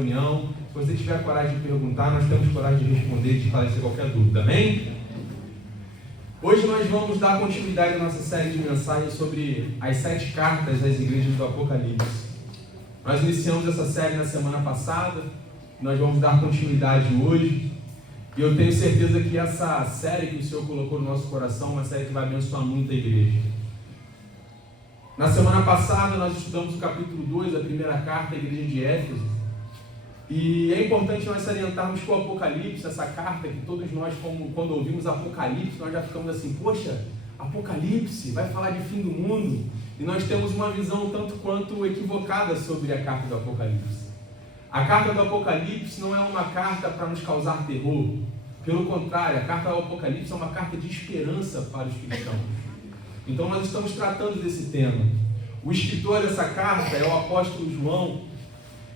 reunião. Se você tiver coragem de perguntar, nós temos coragem de responder, de esclarecer qualquer dúvida, amém? Hoje nós vamos dar continuidade à nossa série de mensagens sobre as 7 cartas das igrejas do Apocalipse. Nós iniciamos essa série na semana passada, nós vamos dar continuidade hoje, e eu tenho certeza que essa série que o Senhor colocou no nosso coração é uma série que vai abençoar muito a igreja. Na semana passada nós estudamos o capítulo 2 da primeira carta à igreja de Éfeso, e é importante nós salientarmos que o Apocalipse, essa carta que todos nós, quando ouvimos Apocalipse, nós já ficamos assim, poxa, Apocalipse vai falar de fim do mundo, e nós temos uma visão tanto quanto equivocada sobre a carta do Apocalipse. A carta do Apocalipse não é uma carta para nos causar terror, pelo contrário, a carta do Apocalipse é uma carta de esperança para os cristãos. Então nós estamos tratando desse tema. O escritor dessa carta é o apóstolo João.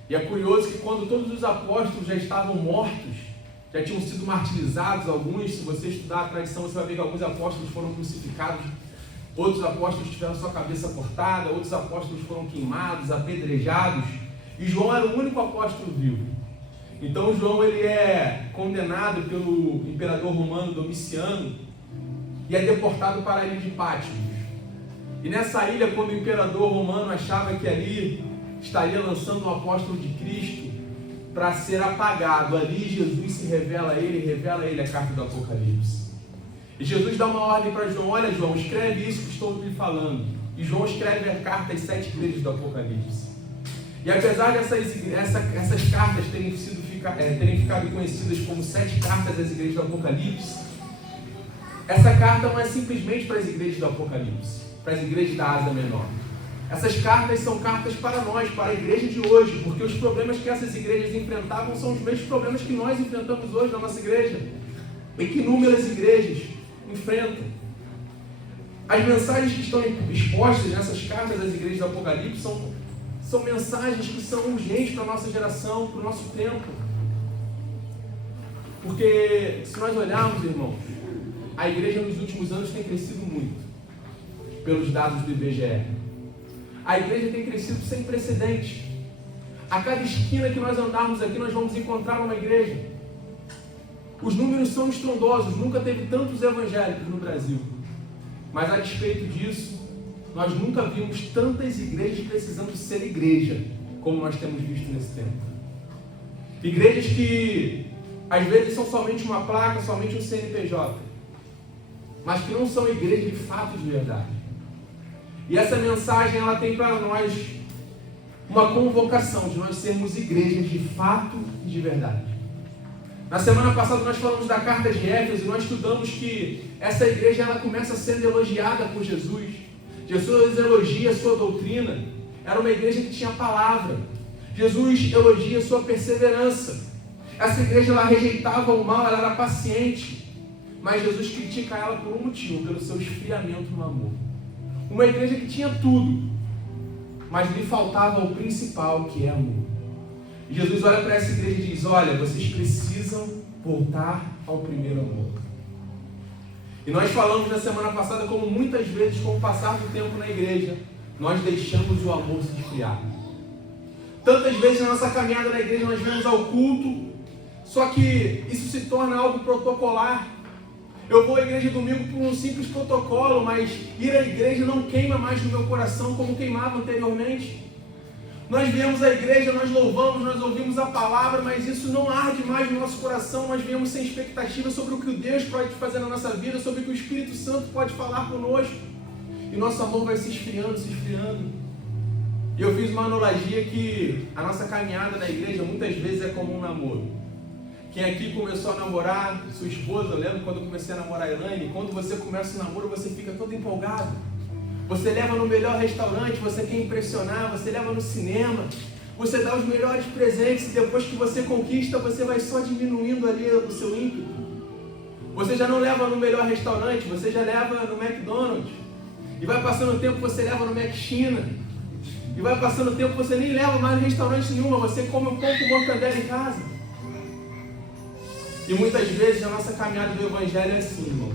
E é curioso que quando todos os apóstolos já estavam mortos, já tinham sido martirizados, alguns, se você estudar a tradição, você vai ver que alguns apóstolos foram crucificados, outros apóstolos tiveram sua cabeça cortada, outros apóstolos foram queimados, apedrejados, e João era o único apóstolo vivo. Então João ele é condenado pelo imperador romano Domiciano e é deportado para a ilha de Patmos. E nessa ilha, quando o imperador romano achava que ali estaria lançando um apóstolo de Cristo para ser apagado, ali Jesus se revela a ele a carta do Apocalipse. E Jesus dá uma ordem para João: olha João, escreve isso que estou lhe falando. E João escreve a carta às 7 igrejas do Apocalipse. E apesar dessas cartas terem ficado conhecidas como 7 cartas das igrejas do Apocalipse, essa carta não é simplesmente para as igrejas do Apocalipse, para as igrejas da Ásia Menor. Essas cartas são cartas para nós, para a igreja de hoje, porque os problemas que essas igrejas enfrentavam são os mesmos problemas que nós enfrentamos hoje na nossa igreja e que inúmeras igrejas enfrentam. As mensagens que estão expostas nessas cartas das igrejas do Apocalipse são mensagens que são urgentes para a nossa geração, para o nosso tempo. Porque se nós olharmos, irmãos, a igreja nos últimos anos tem crescido muito, pelos dados do IBGE. A igreja tem crescido sem precedentes. A cada esquina que nós andarmos aqui, nós vamos encontrar uma igreja. Os números são estrondosos, nunca teve tantos evangélicos no Brasil. Mas a despeito disso, nós nunca vimos tantas igrejas precisando ser igreja, como nós temos visto nesse tempo. Igrejas que, às vezes, são somente uma placa, somente um CNPJ, mas que não são igrejas de fato, de verdade. E essa mensagem, ela tem para nós uma convocação de nós sermos igrejas de fato e de verdade. Na semana passada nós falamos da carta de Éfeso e nós estudamos que essa igreja ela começa sendo elogiada por Jesus. Jesus elogia a sua doutrina. Era uma igreja que tinha palavra. Jesus elogia a sua perseverança. Essa igreja ela rejeitava o mal, ela era paciente. Mas Jesus critica ela por um motivo, pelo seu esfriamento no amor. Uma igreja que tinha tudo, mas lhe faltava o principal, que é amor. E Jesus olha para essa igreja e diz: olha, vocês precisam voltar ao primeiro amor. E nós falamos na semana passada como muitas vezes, com o passar do tempo na igreja, nós deixamos o amor se esfriar. Tantas vezes na nossa caminhada na igreja nós vamos ao culto, só que isso se torna algo protocolar. Eu vou à igreja domingo por um simples protocolo, mas ir à igreja não queima mais no meu coração como queimava anteriormente. Nós viemos à igreja, nós louvamos, nós ouvimos a palavra, mas isso não arde mais no nosso coração. Nós viemos sem expectativa sobre o que Deus pode fazer na nossa vida, sobre o que o Espírito Santo pode falar conosco. E nosso amor vai se esfriando, se esfriando. E eu fiz uma analogia que a nossa caminhada na igreja muitas vezes é como um namoro. Quem aqui começou a namorar sua esposa, eu lembro quando eu comecei a namorar a Elaine, quando você começa o namoro, você fica todo empolgado. Você leva no melhor restaurante, você quer impressionar, você leva no cinema, você dá os melhores presentes e depois que você conquista, você vai só diminuindo ali o seu ímpeto. Você já não leva no melhor restaurante, você já leva no McDonald's. E vai passando o tempo, você leva no McChina. E vai passando o tempo, você nem leva mais em restaurante nenhuma, você come um pouco de mortadela em casa. E muitas vezes a nossa caminhada do Evangelho é assim, irmãos.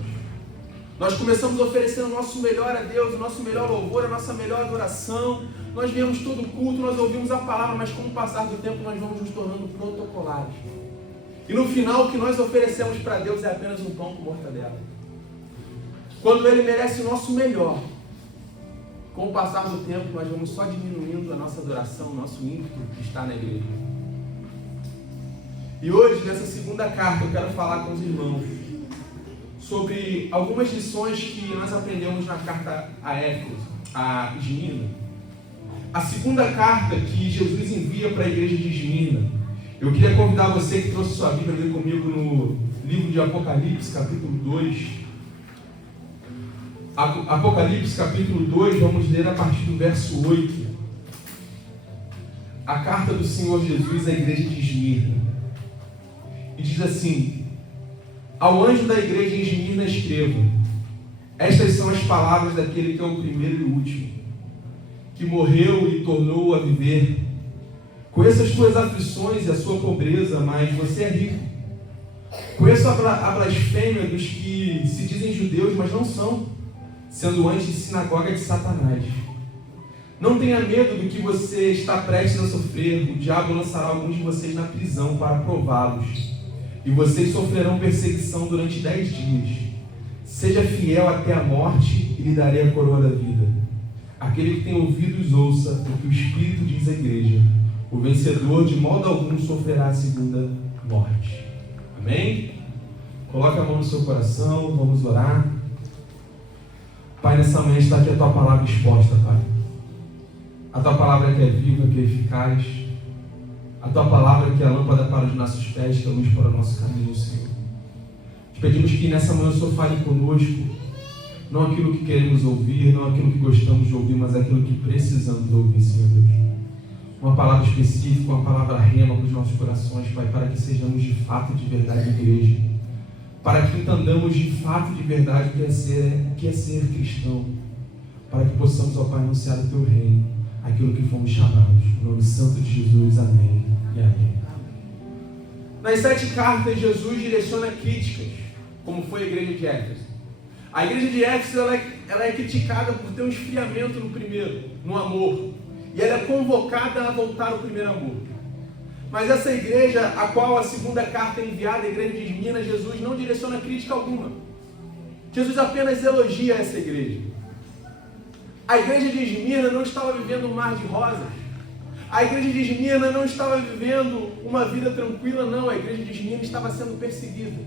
Nós começamos oferecendo o nosso melhor a Deus, o nosso melhor louvor, a nossa melhor adoração. Nós viemos todo culto, nós ouvimos a palavra, mas com o passar do tempo nós vamos nos tornando protocolares. E no final o que nós oferecemos para Deus é apenas um pão com mortadela. Quando Ele merece o nosso melhor, com o passar do tempo nós vamos só diminuindo a nossa adoração, o nosso ímpeto que está na igreja. E hoje, nessa segunda carta, eu quero falar com os irmãos sobre algumas lições que nós aprendemos na carta a Éfeso, a Esmirna. A segunda carta que Jesus envia para a igreja de Esmirna. Eu queria convidar você que trouxe sua Bíblia a ler comigo no livro de Apocalipse, capítulo 2. Apocalipse, capítulo 2, vamos ler a partir do verso 8. A carta do Senhor Jesus à igreja de Esmirna. E diz assim: ao anjo da igreja em Esmirna escreva: estas são as palavras daquele que é o primeiro e o último, que morreu e tornou a viver. Conheço as tuas aflições e a sua pobreza, mas você é rico. Conheço a blasfêmia dos que se dizem judeus, mas não são, sendo antes de sinagoga de Satanás. Não tenha medo do que você está prestes a sofrer. O diabo lançará alguns de vocês na prisão para prová-los, e vocês sofrerão perseguição durante 10 dias. Seja fiel até a morte e lhe darei a coroa da vida. Aquele que tem ouvidos ouça o que o Espírito diz à igreja. O vencedor de modo algum sofrerá a segunda morte. Amém? Coloque a mão no seu coração, vamos orar. Pai, nessa manhã está aqui a Tua palavra exposta, Pai. A Tua palavra que é viva, que é eficaz. A Tua palavra que é a lâmpada para os nossos pés, que é a luz para o nosso caminho, Senhor. Te pedimos que nessa manhã o Senhor fale conosco, não aquilo que queremos ouvir, não aquilo que gostamos de ouvir, mas aquilo que precisamos ouvir, Senhor Deus. Uma palavra específica, uma palavra rema para os nossos corações, Pai, para que sejamos de fato, de verdade, igreja. Para que entendamos de fato, de verdade, o que é ser cristão. Para que possamos, ó Pai, anunciar o Teu reino, aquilo que fomos chamados. No nome santo de Jesus, amém e amém. Nas 7 cartas, Jesus direciona críticas, como foi a igreja de Éfeso. A igreja de Éfeso ela é criticada por ter um esfriamento no primeiro, no amor. E ela é convocada a voltar ao primeiro amor. Mas essa igreja, a qual a segunda carta é enviada, a igreja de Esmirna, Jesus não direciona crítica alguma. Jesus apenas elogia essa igreja. A igreja de Esmirna não estava vivendo um mar de rosas. A igreja de Esmirna não estava vivendo uma vida tranquila, não. A igreja de Esmirna estava sendo perseguida.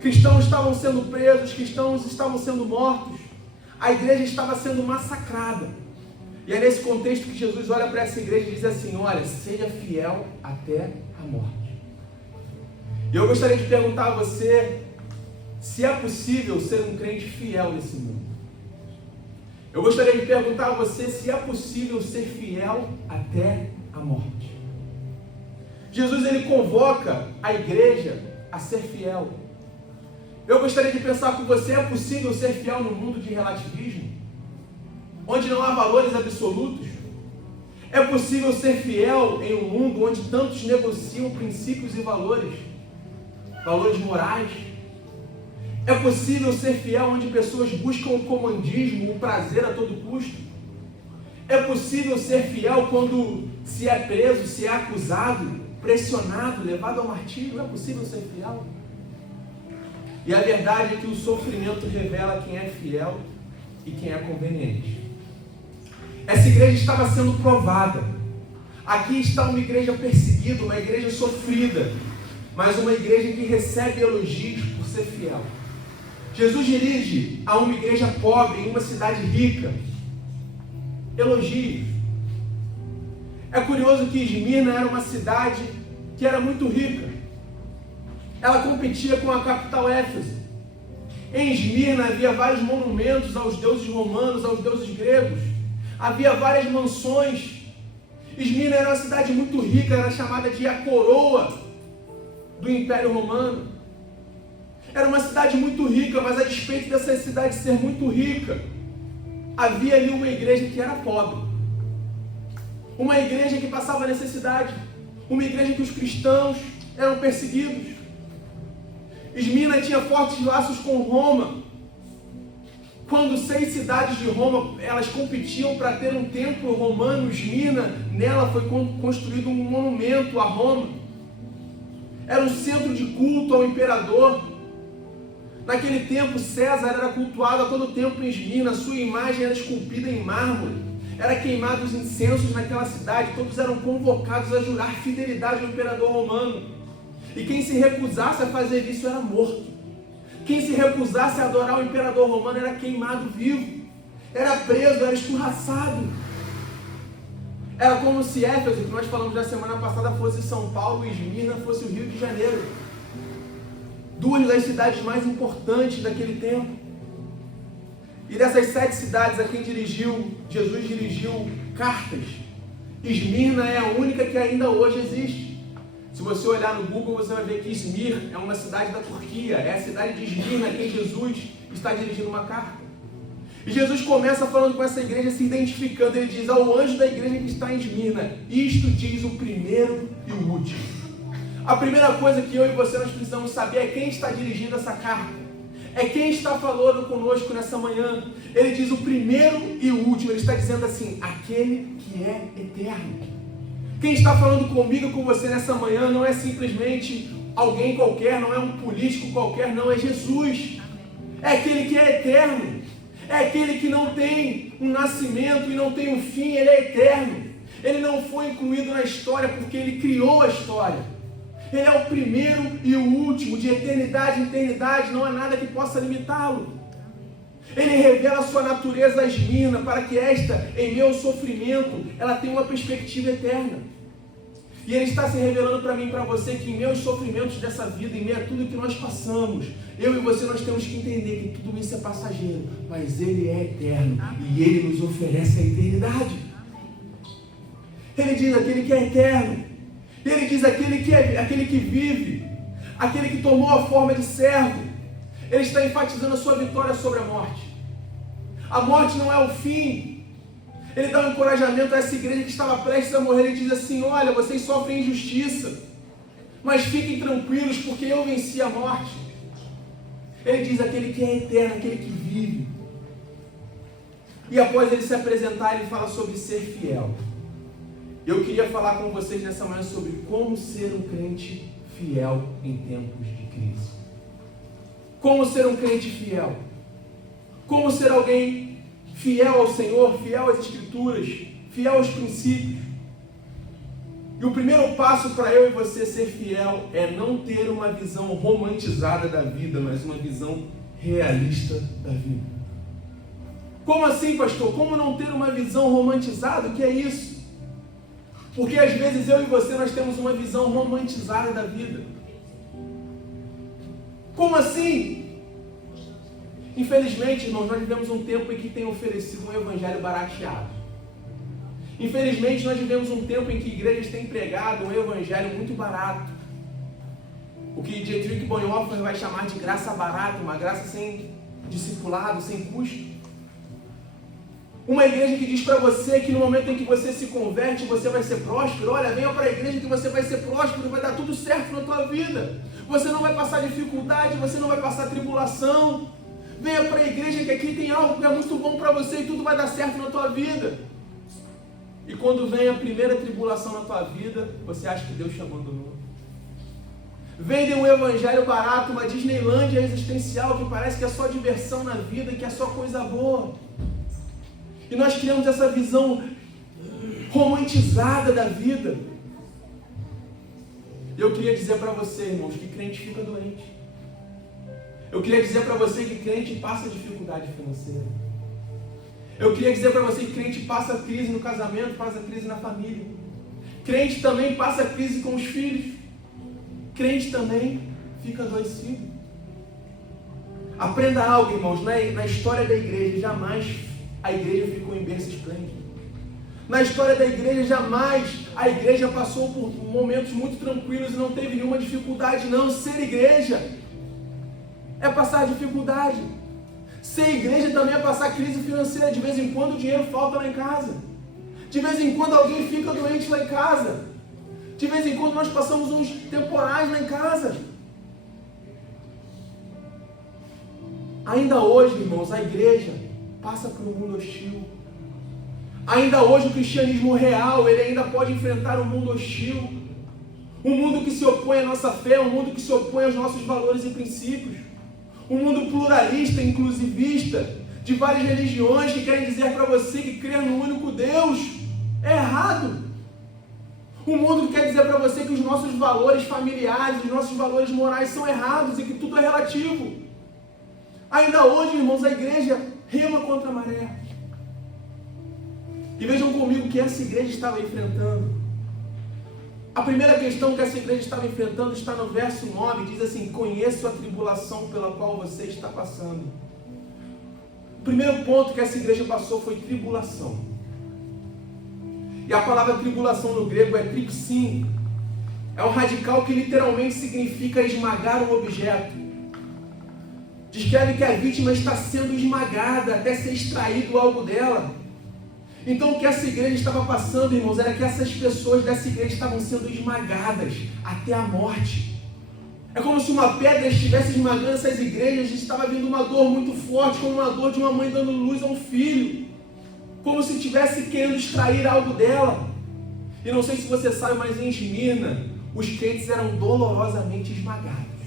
Cristãos estavam sendo presos, cristãos estavam sendo mortos. A igreja estava sendo massacrada. E é nesse contexto que Jesus olha para essa igreja e diz assim: olha, seja fiel até a morte. E eu gostaria de perguntar a você se é possível ser um crente fiel nesse mundo. Eu gostaria de perguntar a você se é possível ser fiel até a morte. Jesus, ele convoca a igreja a ser fiel. Eu gostaria de pensar com você: é possível ser fiel no mundo de relativismo, onde não há valores absolutos? É possível ser fiel em um mundo onde tantos negociam princípios e valores morais? É possível ser fiel onde pessoas buscam o comandismo, o prazer a todo custo? É possível ser fiel quando se é preso, se é acusado, pressionado, levado ao martírio? É possível ser fiel? E a verdade é que o sofrimento revela quem é fiel e quem é conveniente. Essa igreja estava sendo provada. Aqui está uma igreja perseguida, uma igreja sofrida, mas uma igreja que recebe elogios por ser fiel. Jesus dirige a uma igreja pobre em uma cidade rica elogios. É curioso que Esmirna era uma cidade que era muito rica. Ela competia com a capital Éfeso. Em Esmirna havia vários monumentos aos deuses romanos, aos deuses gregos. Havia várias mansões. Esmirna era uma cidade muito rica, era chamada de a coroa do Império Romano. Era uma cidade muito rica, mas a despeito dessa cidade ser muito rica, havia ali uma igreja que era pobre. Uma igreja que passava necessidade. Uma igreja que os cristãos eram perseguidos. Esmirna tinha fortes laços com Roma. Quando 6 cidades de Roma, elas competiam para ter um templo romano, Esmirna, nela foi construído um monumento a Roma. Era um centro de culto ao imperador. Naquele tempo, César era cultuado a todo tempo em Esmirna, sua imagem era esculpida em mármore, era queimados incensos naquela cidade, todos eram convocados a jurar fidelidade ao imperador romano. E quem se recusasse a fazer isso era morto. Quem se recusasse a adorar o imperador romano era queimado vivo, era preso, era escorraçado. Era como se Éfeso, que nós falamos na semana passada, fosse São Paulo e Esmirna fosse o Rio de Janeiro. 2 das cidades mais importantes daquele tempo. E dessas 7 cidades a quem Jesus dirigiu cartas. Esmirna é a única que ainda hoje existe. Se você olhar no Google, você vai ver que Izmir é uma cidade da Turquia. É a cidade de Esmirna a quem Jesus está dirigindo uma carta. E Jesus começa falando com essa igreja, se identificando. Ele diz ao anjo da igreja que está em Esmirna: isto diz o primeiro e o último. A primeira coisa que eu e você nós precisamos saber é quem está dirigindo essa carta. É quem está falando conosco nessa manhã. Ele diz o primeiro e o último. Ele está dizendo assim: aquele que é eterno. Quem está falando comigo e com você nessa manhã não é simplesmente alguém qualquer, não é um político qualquer, não, é Jesus. É aquele que é eterno. É aquele que não tem um nascimento e não tem um fim, ele é eterno. Ele não foi incluído na história porque ele criou a história. Ele é o primeiro e o último, de eternidade em eternidade, não há nada que possa limitá-lo. Ele revela a sua natureza a Esmirna, para que esta, em meu sofrimento, ela tenha uma perspectiva eterna. E Ele está se revelando para mim e para você que em meus sofrimentos dessa vida, em meio a tudo que nós passamos, eu e você nós temos que entender que tudo isso é passageiro, mas Ele é eterno e Ele nos oferece a eternidade. Ele diz aquele que é eterno, Ele diz aquele que vive, aquele que tomou a forma de servo. Ele está enfatizando a sua vitória sobre a morte. A morte não é o fim. Ele dá um encorajamento a essa igreja que estava prestes a morrer. Ele diz assim: olha, vocês sofrem injustiça, mas fiquem tranquilos porque eu venci a morte. Ele diz aquele que é eterno, aquele que vive. E após ele se apresentar, ele fala sobre ser fiel. Eu queria falar com vocês nessa manhã sobre como ser um crente fiel em tempos de crise. Como ser um crente fiel? Como ser alguém fiel ao Senhor, fiel às Escrituras, fiel aos princípios? E o primeiro passo para eu e você ser fiel é não ter uma visão romantizada da vida, mas uma visão realista da vida. Como assim, pastor? Como não ter uma visão romantizada? O que é isso? Porque às vezes eu e você nós temos uma visão romantizada da vida. Como assim? Infelizmente, irmãos, nós vivemos um tempo em que tem oferecido um evangelho barateado. Infelizmente, nós vivemos um tempo em que igrejas têm pregado um evangelho muito barato. O que Dietrich Bonhoeffer vai chamar de graça barata, uma graça sem discipulado, sem custo. Uma igreja que diz para você que no momento em que você se converte, você vai ser próspero. Olha, venha para a igreja que você vai ser próspero, vai dar tudo certo na tua vida. Você não vai passar dificuldade, você não vai passar tribulação. Venha para a igreja que aqui tem algo que é muito bom para você e tudo vai dar certo na tua vida. E quando vem a primeira tribulação na tua vida, você acha que Deus te abandonou. Vendem um evangelho barato, uma Disneylândia existencial que parece que é só diversão na vida, que é só coisa boa. E nós criamos essa visão romantizada da vida. Eu queria dizer para você, irmãos, que crente fica doente. Eu queria dizer para você que crente passa dificuldade financeira. Eu queria dizer para você que crente passa crise no casamento, passa crise na família. Crente também passa crise com os filhos. Crente também fica adoecido. Aprenda algo, irmãos, na história da igreja, jamais a igreja ficou em berço esplêndido. Na história da igreja, jamais a igreja passou por momentos muito tranquilos e não teve nenhuma dificuldade, não. Ser igreja é passar dificuldade. Ser igreja também é passar crise financeira. De vez em quando o dinheiro falta lá em casa. De vez em quando alguém fica doente lá em casa. De vez em quando nós passamos uns temporais lá em casa. Ainda hoje, irmãos, a igreja passa por um mundo hostil. Ainda hoje o cristianismo real, ele ainda pode enfrentar um mundo hostil. Um mundo que se opõe à nossa fé, um mundo que se opõe aos nossos valores e princípios. Um mundo pluralista, inclusivista, de várias religiões que querem dizer para você que crer no único Deus é errado. Um mundo que quer dizer para você que os nossos valores familiares, os nossos valores morais são errados e que tudo é relativo. Ainda hoje, irmãos, a igreja rema contra a maré. E vejam comigo o que essa igreja estava enfrentando. A primeira questão que essa igreja estava enfrentando está no verso 9, diz assim: conheço a tribulação pela qual você está passando. O primeiro ponto que essa igreja passou foi tribulação. E a palavra tribulação no grego é tripsin. É um radical que literalmente significa esmagar um objeto. Descreve que a vítima está sendo esmagada até ser extraído algo dela. Então o que essa igreja estava passando, irmãos, era que essas pessoas dessa igreja estavam sendo esmagadas até a morte. É como se uma pedra estivesse esmagando essas igrejas e estava vindo uma dor muito forte, como uma dor de uma mãe dando luz a um filho. Como se estivesse querendo extrair algo dela. E não sei se você sabe, mas em Esmirna, os crentes eram dolorosamente esmagados.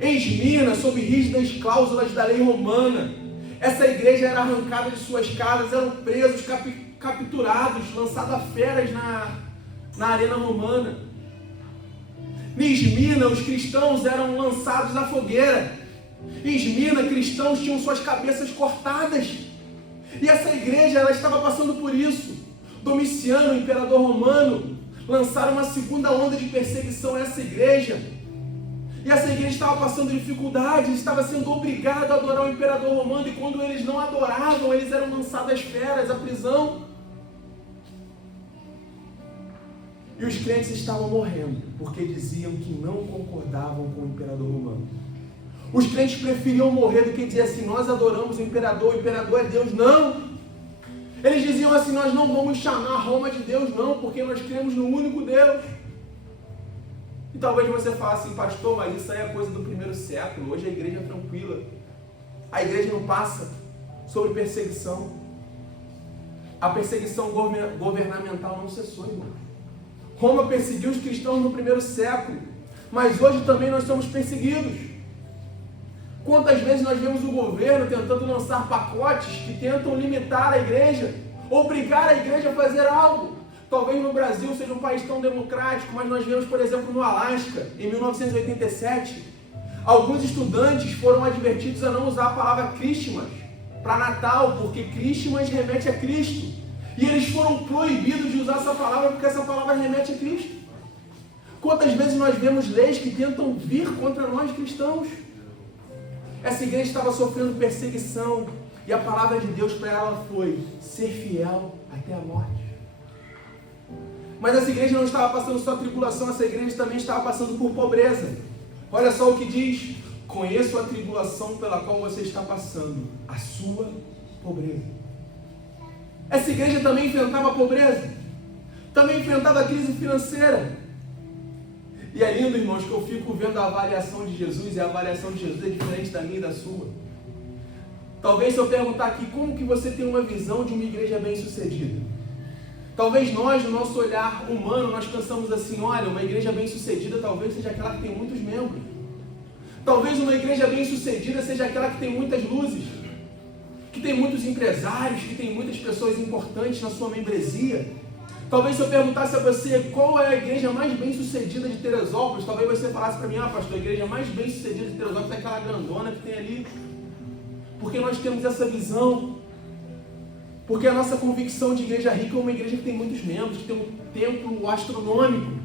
Em Esmirna, sob rígidas cláusulas da lei romana, essa igreja era arrancada de suas casas, eram presos, capturados, lançados a feras na arena romana. Em Esmirna, os cristãos eram lançados à fogueira. Em Esmirna, cristãos tinham suas cabeças cortadas. E essa igreja, ela estava passando por isso. Domiciano, o imperador romano, lançaram uma segunda onda de perseguição a essa igreja. E essa igreja estava passando dificuldades, estava sendo obrigada a adorar o imperador romano, e quando eles não adoravam, eles eram lançados às feras, à prisão. E os crentes estavam morrendo, porque diziam que não concordavam com o imperador romano. Os crentes preferiam morrer do que dizer assim: nós adoramos o imperador é Deus. Não! Eles diziam assim: nós não vamos chamar Roma de Deus, não, porque nós cremos no único Deus. E talvez você fale assim: pastor, mas isso aí é coisa do primeiro século, hoje a igreja é tranquila. A igreja não passa sobre perseguição. A perseguição governamental não cessou, irmão. Roma perseguiu os cristãos no primeiro século, mas hoje também nós somos perseguidos. Quantas vezes nós vemos o governo tentando lançar pacotes que tentam limitar a igreja, obrigar a igreja a fazer algo. Talvez no Brasil seja um país tão democrático, mas nós vemos, por exemplo, no Alasca, em 1987, alguns estudantes foram advertidos a não usar a palavra Christmas para Natal, porque Christmas remete a Cristo. E eles foram proibidos de usar essa palavra, porque essa palavra remete a Cristo. Quantas vezes nós vemos leis que tentam vir contra nós cristãos? Essa igreja estava sofrendo perseguição, e a palavra de Deus para ela foi ser fiel até a morte. Mas essa igreja não estava passando só tribulação, essa igreja também estava passando por pobreza. Olha só o que diz: conheço a tribulação pela qual você está passando, a sua pobreza. Essa igreja também enfrentava a pobreza, também enfrentava a crise financeira. E é lindo, irmãos, que eu fico vendo a avaliação de Jesus, e a avaliação de Jesus é diferente da minha e da sua. Talvez se eu perguntar aqui, como que você tem uma visão de uma igreja bem-sucedida? Talvez nós, no nosso olhar humano, nós pensamos assim: olha, uma igreja bem-sucedida talvez seja aquela que tem muitos membros. Talvez uma igreja bem-sucedida seja aquela que tem muitas luzes, que tem muitos empresários, que tem muitas pessoas importantes na sua membresia. Talvez se eu perguntasse a você qual é a igreja mais bem-sucedida de Teresópolis, talvez você falasse para mim: ah, pastor, a igreja mais bem-sucedida de Teresópolis é aquela grandona que tem ali. Porque nós temos essa visão. Porque a nossa convicção de igreja rica é uma igreja que tem muitos membros, que tem um templo astronômico.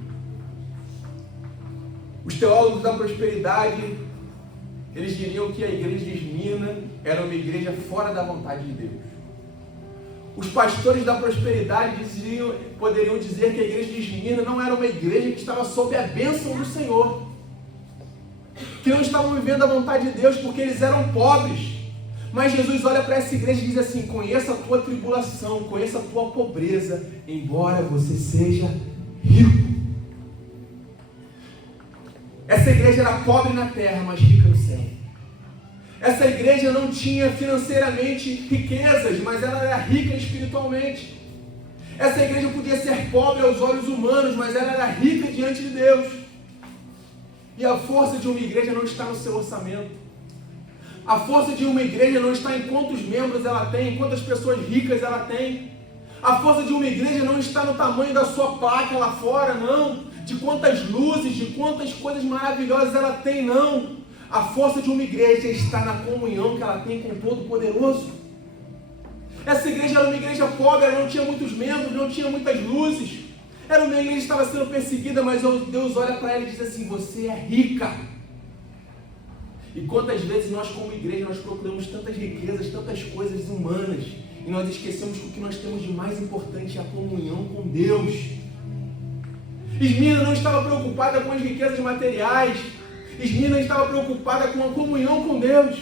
Os teólogos da prosperidade, eles diriam que a igreja de Esmirna era uma igreja fora da vontade de Deus. Os pastores da prosperidade poderiam dizer que a igreja de Esmirna não era uma igreja que estava sob a bênção do Senhor, que não estavam vivendo a vontade de Deus porque eles eram pobres. Mas Jesus olha para essa igreja e diz assim: conheça a tua tribulação, conheça a tua pobreza, embora você seja rico. Essa igreja era pobre na terra, mas rica no céu. Essa igreja não tinha financeiramente riquezas, mas ela era rica espiritualmente. Essa igreja podia ser pobre aos olhos humanos, mas ela era rica diante de Deus. E a força de uma igreja não está no seu orçamento. A força de uma igreja não está em quantos membros ela tem, em quantas pessoas ricas ela tem. A força de uma igreja não está no tamanho da sua placa lá fora, não. De quantas luzes, de quantas coisas maravilhosas ela tem, não. A força de uma igreja está na comunhão que ela tem com o Todo-Poderoso. Essa igreja era uma igreja pobre, ela não tinha muitos membros, não tinha muitas luzes. Era uma igreja que estava sendo perseguida, mas Deus olha para ela e diz assim: você é rica. E quantas vezes nós como igreja, nós procuramos tantas riquezas, tantas coisas humanas, e nós esquecemos que o que nós temos de mais importante é a comunhão com Deus. Esmirna não estava preocupada com as riquezas materiais. Esmirna estava preocupada com a comunhão com Deus.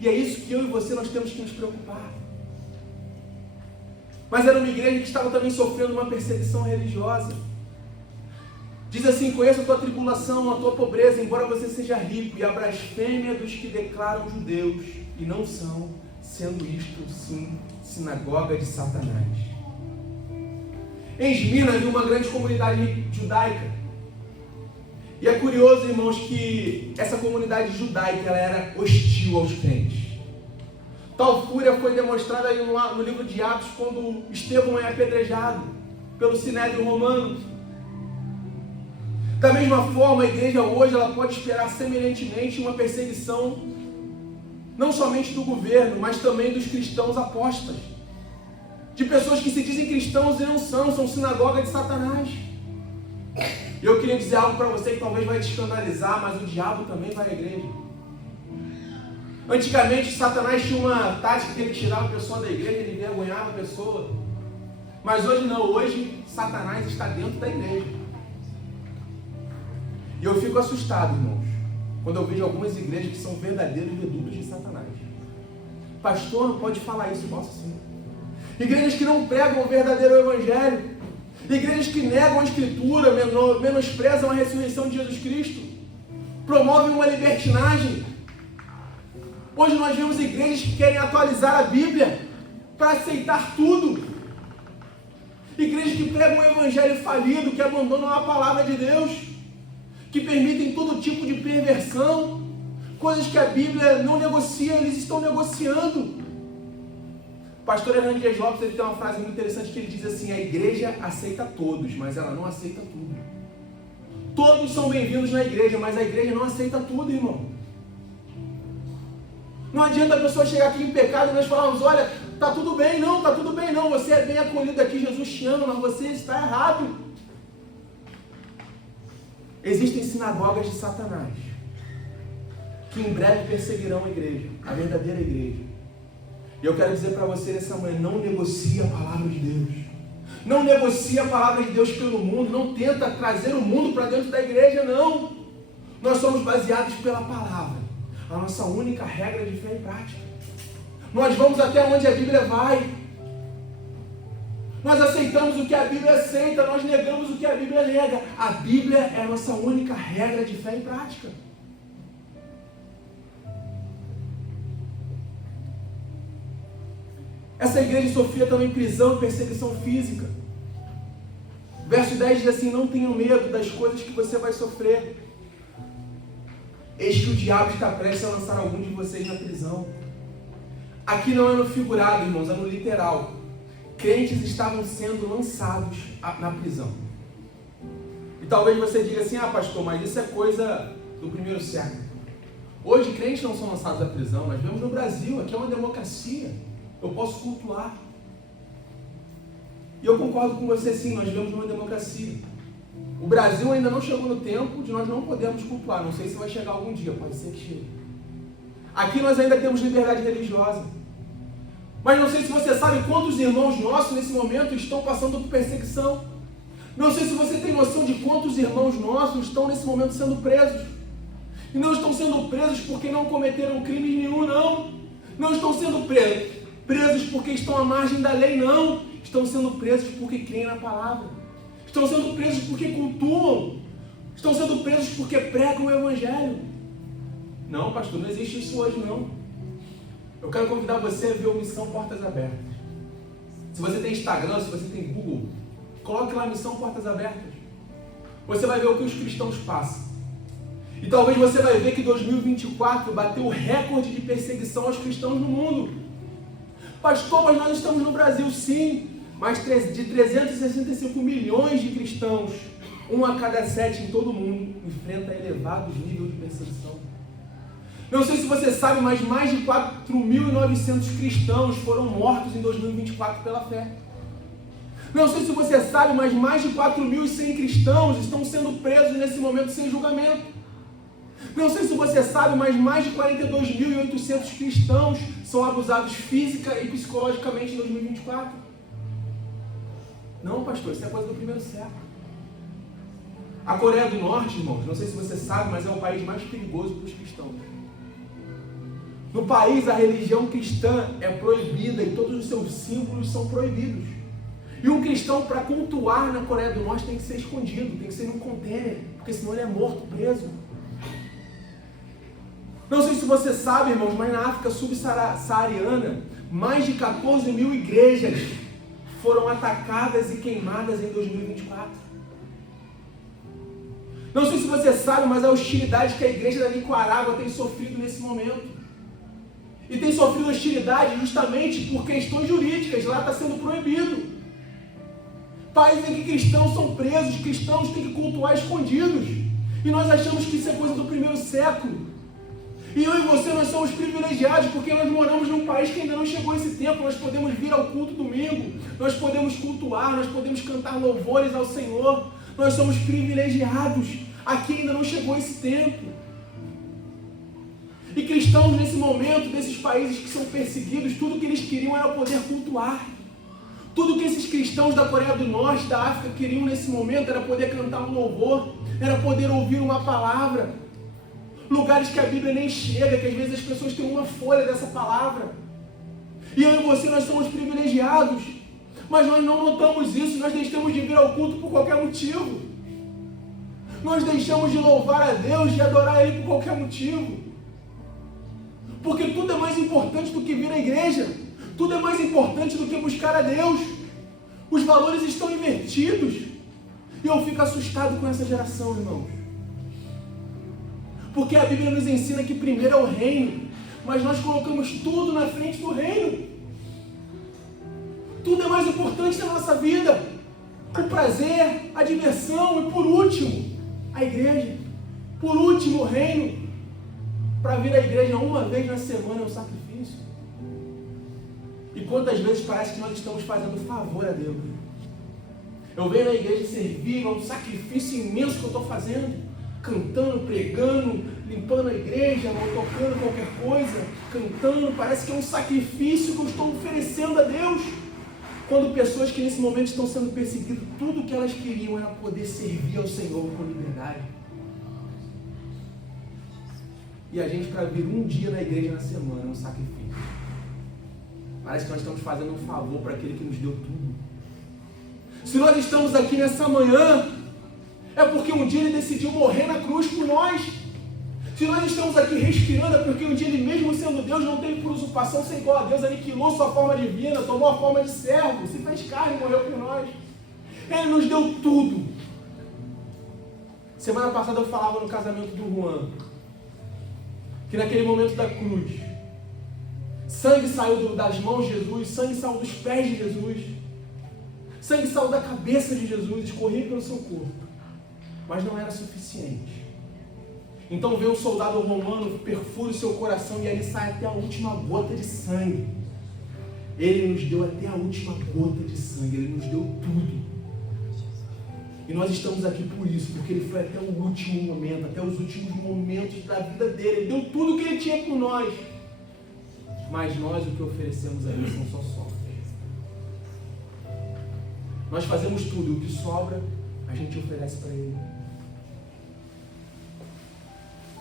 E é isso que eu e você nós temos que nos preocupar. Mas era uma igreja que estava também sofrendo uma perseguição religiosa. Diz assim: conheço a tua tribulação, a tua pobreza, embora você seja rico, e a blasfêmia dos que declaram judeus e não são, sendo isto sim sinagoga de Satanás. Em Esmirna havia uma grande comunidade judaica. E é curioso, irmãos, que essa comunidade judaica ela era hostil aos crentes. Tal fúria foi demonstrada aí no livro de Atos, quando Estevão é apedrejado pelo Sinédrio Romano. Da mesma forma, a igreja hoje ela pode esperar semelhantemente uma perseguição, não somente do governo, mas também dos cristãos apóstatas. De pessoas que se dizem cristãos e não são sinagoga de Satanás. E eu queria dizer algo para você que talvez vai te escandalizar, mas o diabo também vai à igreja. Antigamente, Satanás tinha uma tática que ele tirava a pessoa da igreja, ele envergonhava a pessoa. Mas hoje não, hoje Satanás está dentro da igreja. E eu fico assustado, irmãos, quando eu vejo algumas igrejas que são verdadeiros redutos de Satanás. Pastor, não pode falar isso, nossa senhora. Igrejas que não pregam o verdadeiro evangelho. Igrejas que negam a Escritura, menosprezam a ressurreição de Jesus Cristo. Promovem uma libertinagem. Hoje nós vemos igrejas que querem atualizar a Bíblia para aceitar tudo. Igrejas que pregam um evangelho falido, que abandonam a palavra de Deus, que permitem todo tipo de perversão, coisas que a Bíblia não negocia, eles estão negociando. O pastor Hernandes Dias Lopes ele tem uma frase muito interessante que ele diz assim: a igreja aceita todos, mas ela não aceita tudo. Todos são bem-vindos na igreja, mas a igreja não aceita tudo, irmão. Não adianta a pessoa chegar aqui em pecado e nós falarmos: olha, está tudo bem, não, está tudo bem, não, você é bem acolhido aqui, Jesus te ama, mas você está errado. Existem sinagogas de Satanás que em breve perseguirão a igreja, a verdadeira igreja. E eu quero dizer para você nessa manhã: não negocie a palavra de Deus. Não negocie a palavra de Deus pelo mundo. Não tenta trazer o mundo para dentro da igreja, não. Nós somos baseados pela palavra. A nossa única regra de fé e prática. Nós vamos até onde a Bíblia vai. Nós aceitamos o que a Bíblia aceita. Nós negamos o que a Bíblia nega. A Bíblia é a nossa única regra de fé e prática. Essa igreja sofria também prisão e perseguição física. Verso 10 diz assim: não tenham medo das coisas que você vai sofrer. Eis que o diabo está prestes a lançar algum de vocês na prisão. Aqui não é no figurado, irmãos, é no literal. Crentes estavam sendo lançados na prisão. E talvez você diga assim: ah, pastor, mas isso é coisa do primeiro século. Hoje crentes não são lançados à prisão. Nós vemos no Brasil, aqui é uma democracia. Eu posso cultuar. E eu concordo com você, sim, nós vivemos numa democracia. O Brasil ainda não chegou no tempo de nós não podermos cultuar. Não sei se vai chegar algum dia, pode ser que chegue. Aqui nós ainda temos liberdade religiosa. Mas não sei se você sabe quantos irmãos nossos nesse momento estão passando por perseguição. Não sei se você tem noção de quantos irmãos nossos estão nesse momento sendo presos. E não estão sendo presos porque não cometeram crime nenhum, não. Não estão sendo presos porque estão à margem da lei, não. Estão sendo presos porque creem na palavra. Estão sendo presos porque cultuam. Estão sendo presos porque pregam o evangelho. Não, pastor, não existe isso hoje, não. Eu quero convidar você a ver o Missão Portas Abertas. Se você tem Instagram, se você tem Google, coloque lá Missão Portas Abertas. Você vai ver o que os cristãos passam. E talvez você vai ver que 2024 bateu o recorde de perseguição aos cristãos no mundo. Pastor, mas nós estamos no Brasil, sim. Mas de 365 milhões de cristãos, 1 a cada 7 em todo o mundo enfrenta elevados níveis de perseguição. Não sei se você sabe, mas mais de 4.900 cristãos foram mortos em 2024 pela fé. Não sei se você sabe, mas mais de 4.100 cristãos estão sendo presos nesse momento sem julgamento. Não sei se você sabe, mas mais de 42.800 cristãos são abusados física e psicologicamente em 2024. Não, pastor, isso é coisa do primeiro século. A Coreia do Norte, irmãos, não sei se você sabe, mas é o país mais perigoso para os cristãos. No país, a religião cristã é proibida e todos os seus símbolos são proibidos. E um cristão, para cultuar na Coreia do Norte, tem que ser escondido, tem que ser num container, porque senão ele é morto, preso. Não sei se você sabe, irmãos, mas na África subsaariana, mais de 14 mil igrejas foram atacadas e queimadas em 2024. Não sei se você sabe, mas a hostilidade que a igreja da Nicarágua tem sofrido nesse momento. E tem sofrido hostilidade justamente por questões jurídicas, lá está sendo proibido. Países em que cristãos são presos, cristãos têm que cultuar escondidos. E nós achamos que isso é coisa do primeiro século. E eu e você, nós somos privilegiados porque nós moramos num país que ainda não chegou esse tempo. Nós podemos vir ao culto domingo, nós podemos cultuar, nós podemos cantar louvores ao Senhor. Nós somos privilegiados. Aqui ainda não chegou esse tempo. E cristãos nesse momento, desses países que são perseguidos, tudo que eles queriam era poder cultuar. Tudo que esses cristãos da Coreia do Norte, da África queriam nesse momento era poder cantar um louvor, era poder ouvir uma palavra. Lugares que a Bíblia nem chega, que às vezes as pessoas têm uma folha dessa palavra. E eu e você, nós somos privilegiados, mas nós não notamos isso, nós deixamos de vir ao culto por qualquer motivo. Nós deixamos de louvar a Deus, de adorar Ele por qualquer motivo. Porque tudo é mais importante do que vir à igreja. Tudo é mais importante do que buscar a Deus. Os valores estão invertidos. E eu fico assustado com essa geração, irmãos. Porque a Bíblia nos ensina que primeiro é o reino, mas nós colocamos tudo na frente do reino. Tudo é mais importante na nossa vida. O prazer, a diversão e por último, a igreja. Por último, o reino. Para vir à igreja uma vez na semana é um sacrifício. E quantas vezes parece que nós estamos fazendo favor a Deus. Eu venho na igreja servir, é um sacrifício imenso que eu estou fazendo. Cantando, pregando, limpando a igreja, ou tocando qualquer coisa, cantando, parece que é um sacrifício que eu estou oferecendo a Deus. Quando pessoas que nesse momento estão sendo perseguidas, tudo que elas queriam era poder servir ao Senhor com liberdade. E a gente, para vir um dia na igreja na semana, é um sacrifício. Parece que nós estamos fazendo um favor para aquele que nos deu tudo. Se nós estamos aqui nessa manhã, é porque um dia Ele decidiu morrer na cruz por nós. Se nós estamos aqui respirando, é porque um dia Ele, mesmo sendo Deus, não teve por usurpação ser igual a Deus, aniquilou sua forma divina, tomou a forma de servo, se fez carne e morreu por nós. Ele nos deu tudo. Semana passada eu falava no casamento do Juan, que naquele momento da cruz, sangue saiu das mãos de Jesus, sangue saiu dos pés de Jesus, sangue saiu da cabeça de Jesus, escorria pelo seu corpo, mas não era suficiente. Então veio um soldado romano, perfura o seu coração e ali sai até a última gota de sangue. Ele nos deu até a última gota de sangue, Ele nos deu tudo. E nós estamos aqui por isso, porque Ele foi até o último momento, até os últimos momentos da vida dele. Ele deu tudo o que Ele tinha por nós. Mas nós o que oferecemos a Ele são só sobras. Nós fazemos tudo, o que sobra a gente oferece para Ele.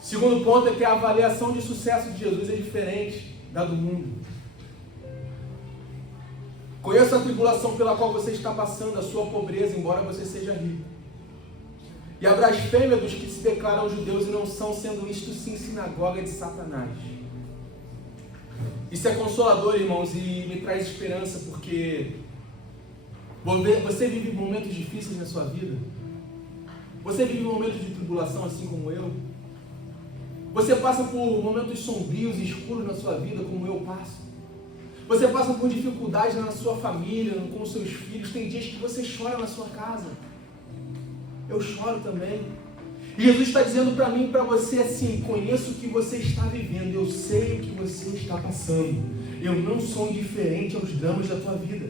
Segundo ponto é que a avaliação de sucesso de Jesus é diferente da do mundo. Conheço a tribulação pela qual você está passando, a sua pobreza, embora você seja rico. E a blasfêmia dos que se declaram judeus e não são, sendo isto sim sinagoga de Satanás. Isso é consolador, irmãos, e me traz esperança, porque você vive momentos difíceis na sua vida. Você vive momentos de tribulação assim como eu. Você passa por momentos sombrios e escuros na sua vida como eu passo. Você passa por dificuldades na sua família, com os seus filhos. Tem dias que você chora na sua casa. Eu choro também. E Jesus está dizendo para mim e para você assim: conheço o que você está vivendo, eu sei o que você está passando. Eu não sou indiferente aos dramas da tua vida.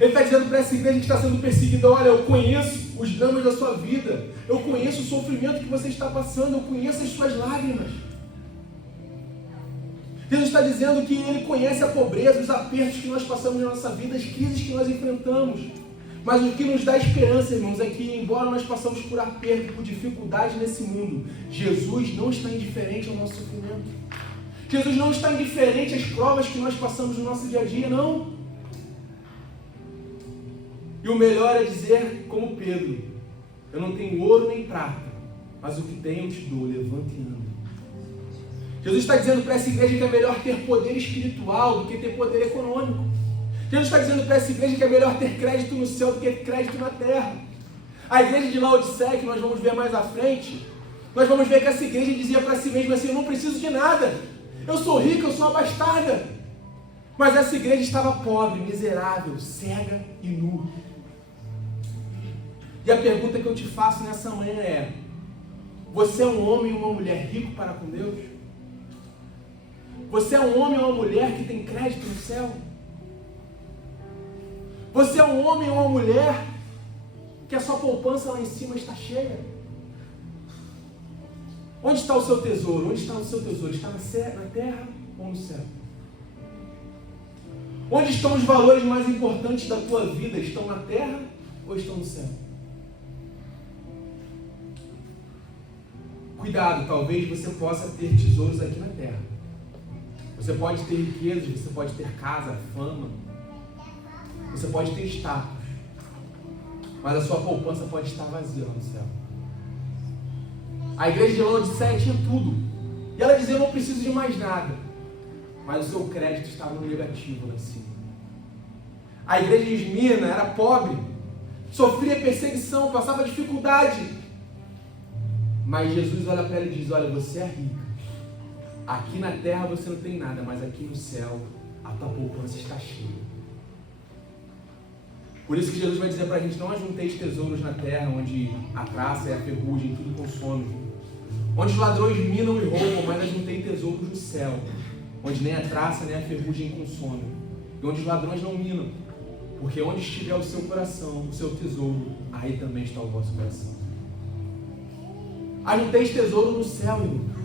Ele está dizendo para essa igreja que está sendo perseguida: olha, eu conheço os dramas da sua vida, eu conheço o sofrimento que você está passando, eu conheço as suas lágrimas. Jesus está dizendo que Ele conhece a pobreza, os apertos que nós passamos na nossa vida, as crises que nós enfrentamos. Mas o que nos dá esperança, irmãos, é que, embora nós passamos por aperto, por dificuldade nesse mundo, Jesus não está indiferente ao nosso sofrimento. Jesus não está indiferente às provas que nós passamos no nosso dia a dia, não. E o melhor é dizer, como Pedro: eu não tenho ouro nem prata, mas o que tenho eu te dou, levanta e anda. Jesus está dizendo para essa igreja que é melhor ter poder espiritual do que ter poder econômico. Jesus está dizendo para essa igreja que é melhor ter crédito no céu do que crédito na terra. A igreja de Laodiceia, que nós vamos ver mais à frente, nós vamos ver que essa igreja dizia para si mesma assim: eu não preciso de nada, eu sou rica, eu sou abastada. Mas essa igreja estava pobre, miserável, cega e nu. E a pergunta que eu te faço nessa manhã é: você é um homem ou uma mulher rico para com Deus? Você é um homem ou uma mulher que tem crédito no céu? Você é um homem ou uma mulher que a sua poupança lá em cima está cheia? Onde está o seu tesouro? Onde está o seu tesouro? Está na terra ou no céu? Onde estão os valores mais importantes da tua vida? Estão na terra ou estão no céu? Cuidado, talvez você possa ter tesouros aqui na terra. Você pode ter riquezas, você pode ter casa, fama, você pode ter status, mas a sua poupança pode estar vazia lá no céu. A igreja de Laodiceia tinha tudo, e ela dizia: eu não preciso de mais nada, mas o seu crédito estava no negativo lá em cima. A igreja de Esmirna era pobre, sofria perseguição, passava dificuldade, mas Jesus olha para ela e diz: olha, você é rica. Aqui na terra você não tem nada, mas aqui no céu a tua poupança está cheia. Por isso que Jesus vai dizer para a gente: não ajunteis tesouros na terra, onde a traça e a ferrugem tudo consome, onde os ladrões minam e roubam, mas ajuntei tesouros no céu, onde nem a traça nem a ferrugem consome, e onde os ladrões não minam, porque onde estiver o seu coração, o seu tesouro, aí também está o vosso coração. Ajunteis tesouro no céu, irmão.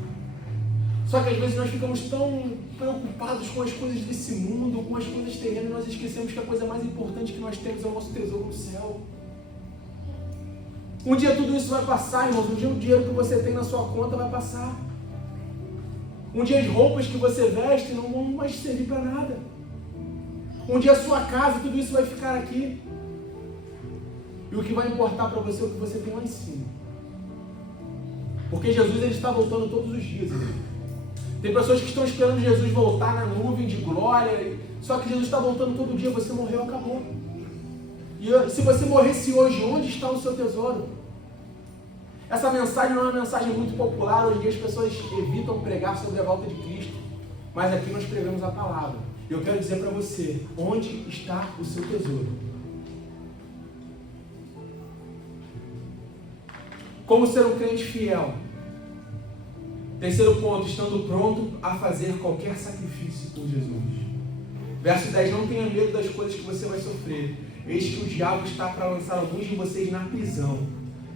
Só que às vezes nós ficamos tão preocupados com as coisas desse mundo, com as coisas terrenas, nós esquecemos que a coisa mais importante que nós temos é o nosso tesouro no céu. Um dia tudo isso vai passar, irmãos. Um dia o dinheiro que você tem na sua conta vai passar. Um dia as roupas que você veste não vão mais servir para nada. Um dia a sua casa, tudo isso vai ficar aqui. E o que vai importar para você é o que você tem lá em cima. Porque Jesus, ele está voltando todos os dias, irmão. Tem pessoas que estão esperando Jesus voltar na nuvem de glória, só que Jesus está voltando todo dia. Você morreu, acabou. E se você morresse hoje, onde está o seu tesouro? Essa mensagem não é uma mensagem muito popular. Hoje em dia as pessoas evitam pregar sobre a volta de Cristo, mas aqui nós pregamos a palavra. Eu quero dizer para você: onde está o seu tesouro? Como ser um crente fiel? Terceiro ponto: estando pronto a fazer qualquer sacrifício por Jesus. Verso 10: não tenha medo das coisas que você vai sofrer. Eis que o diabo está para lançar alguns de vocês na prisão,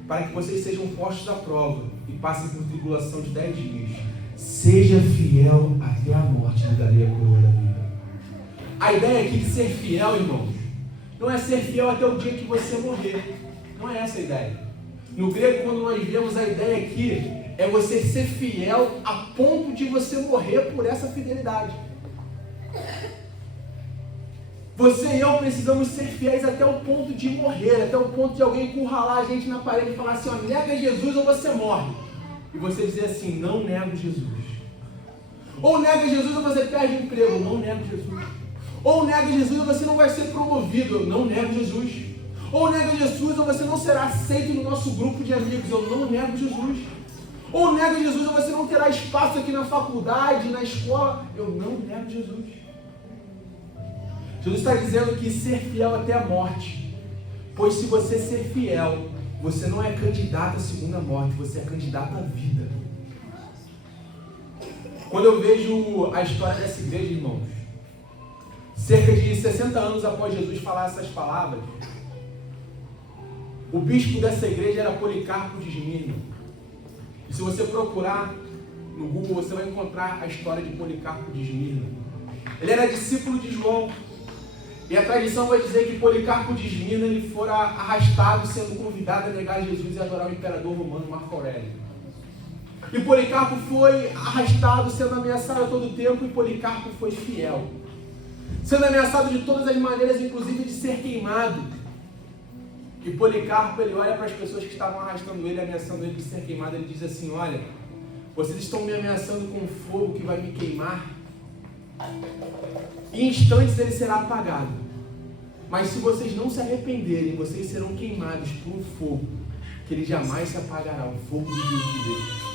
para que vocês sejam postos à prova e passem por tribulação de 10 dias. Seja fiel até a morte, lhe darei a coroa da vida. A ideia aqui de ser fiel, irmãos, não é ser fiel até o dia que você morrer. Não é essa a ideia. No grego, quando nós vemos a ideia aqui, é você ser fiel a ponto de você morrer por essa fidelidade. Você e eu precisamos ser fiéis até o ponto de morrer, até o ponto de alguém encurralar a gente na parede e falar assim, ó, nega Jesus ou você morre. E você dizer assim, não nego Jesus. Ou nega Jesus ou você perde o emprego, eu não nego Jesus. Ou nega Jesus ou você não vai ser promovido, eu não nego Jesus. Ou nega Jesus ou você não será aceito no nosso grupo de amigos, eu não nego Jesus. Ou nega Jesus ou você não terá espaço aqui na faculdade, na escola, eu não nego Jesus. Jesus está dizendo que ser fiel até a morte, pois se você ser fiel, você não é candidato à segunda morte, você é candidato à vida. Quando eu vejo a história dessa igreja, irmãos, cerca de 60 anos após Jesus falar essas palavras, o bispo dessa igreja era Policarpo de Esmirna. E se você procurar no Google, você vai encontrar a história de Policarpo de Esmirna. Ele era discípulo de João. E a tradição vai dizer que Policarpo de Esmirna ele fora arrastado, sendo convidado a negar Jesus e adorar o imperador romano Marco Aurélio. E Policarpo foi arrastado, sendo ameaçado a todo tempo, e Policarpo foi fiel. Sendo ameaçado de todas as maneiras, inclusive de ser queimado. E Policarpo, ele olha para as pessoas que estavam arrastando ele, ameaçando ele de ser queimado, ele diz assim, olha, vocês estão me ameaçando com fogo que vai me queimar. Em instantes ele será apagado. Mas se vocês não se arrependerem, vocês serão queimados por um fogo, que ele jamais se apagará, o fogo do Deus de Deus.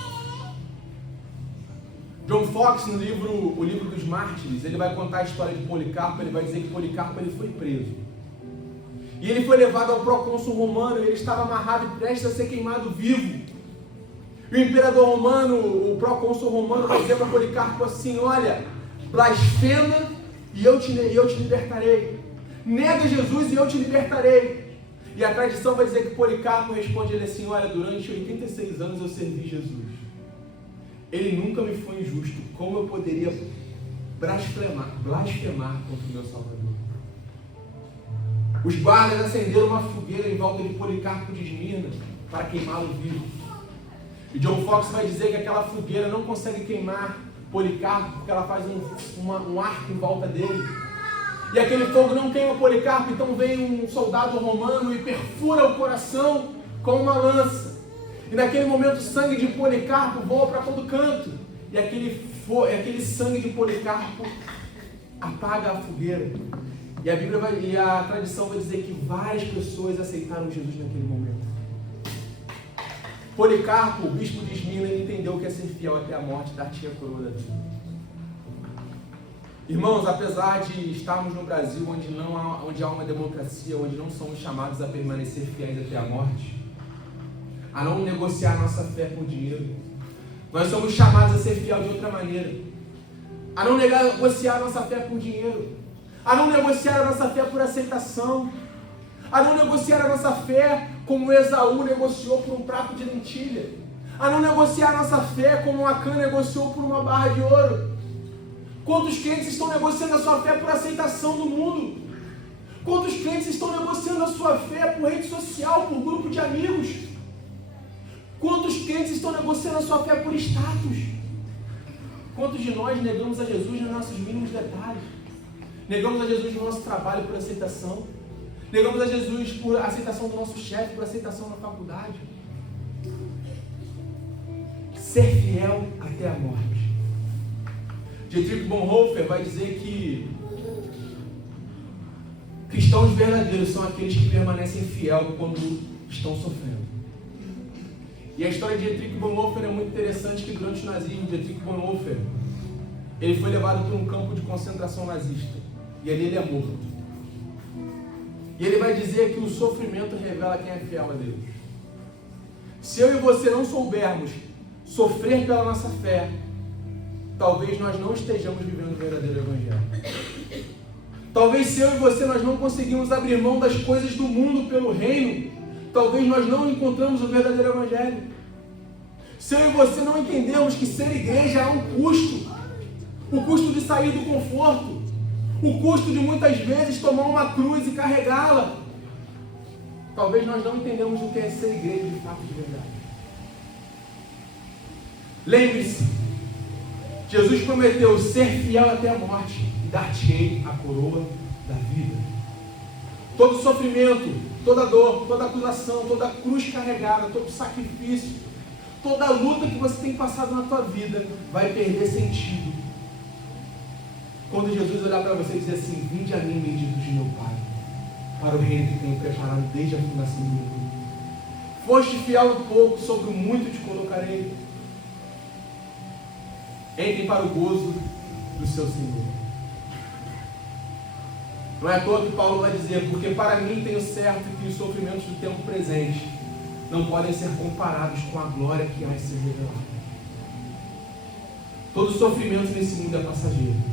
John Fox, no livro O Livro dos Mártires, ele vai contar a história de Policarpo, ele vai dizer que Policarpo ele foi preso. E ele foi levado ao procônsul romano, e ele estava amarrado e prestes a ser queimado vivo. E o imperador romano, o procônsul romano, vai dizer para Policarpo assim, olha, blasfema e eu te libertarei. Nega Jesus e eu te libertarei. E a tradição vai dizer que Policarpo responde ele assim, olha, durante 86 anos eu servi Jesus. Ele nunca me foi injusto. Como eu poderia blasfemar contra o meu Salvador? Os guardas acenderam uma fogueira em volta de Policarpo de Esmirna para queimá-lo vivo. E John Fox vai dizer que aquela fogueira não consegue queimar Policarpo porque ela faz um arco em volta dele. E aquele fogo não queima Policarpo, então vem um soldado romano e perfura o coração com uma lança. E naquele momento o sangue de Policarpo voa para todo canto. E aquele sangue de Policarpo apaga a fogueira. E a tradição vai dizer que várias pessoas aceitaram Jesus naquele momento. Policarpo, o bispo de Esmirna, ele entendeu que é ser fiel até a morte, dar-te a coroa da vida. Irmãos, apesar de estarmos no Brasil, onde há uma democracia, onde não somos chamados a permanecer fiéis até a morte, a não negociar nossa fé por dinheiro, nós somos chamados a ser fiel de outra maneira, a não negociar nossa fé por dinheiro, a não negociar a nossa fé por aceitação, a não negociar a nossa fé como Esaú negociou por um prato de lentilha, a não negociar a nossa fé como Acã negociou por uma barra de ouro. Quantos crentes estão negociando a sua fé por aceitação do mundo? Quantos crentes estão negociando a sua fé por rede social, por grupo de amigos? Quantos crentes estão negociando a sua fé por status? Quantos de nós negamos a Jesus nos nossos mínimos detalhes? Negamos a Jesus no nosso trabalho por aceitação. Negamos a Jesus por aceitação do nosso chefe, por aceitação na faculdade. Ser fiel até a morte. Dietrich Bonhoeffer vai dizer que cristãos verdadeiros são aqueles que permanecem fiel quando estão sofrendo. E a história de Dietrich Bonhoeffer é muito interessante, que durante o nazismo, Dietrich Bonhoeffer, ele foi levado para um campo de concentração nazista. E ali ele é morto. E ele vai dizer que o sofrimento revela quem é fiel a Deus. Se eu e você não soubermos sofrer pela nossa fé, talvez nós não estejamos vivendo o verdadeiro Evangelho. Talvez se eu e você nós não conseguimos abrir mão das coisas do mundo pelo reino, talvez nós não encontramos o verdadeiro Evangelho. Se eu e você não entendermos que ser igreja é um custo, o custo de sair do conforto, o custo de muitas vezes tomar uma cruz e carregá-la, talvez nós não entendamos o que é ser igreja de fato, de verdade. Lembre-se, Jesus prometeu ser fiel até a morte e dar-te-ei a coroa da vida. Todo sofrimento, toda dor, toda acusação, toda cruz carregada, todo sacrifício, toda luta que você tem passado na tua vida vai perder sentido quando Jesus olhar para você e dizer assim: vinde a mim, benditos de meu Pai, para o reino que tenho preparado desde a fundação do mundo. Foste fiel um pouco, sobre o muito te colocarei. Entrem para o gozo do seu Senhor. Não é à toa que Paulo vai dizer: porque para mim tenho certo que os sofrimentos do tempo presente não podem ser comparados com a glória que há de ser revelada. Todo sofrimento nesse mundo é passageiro.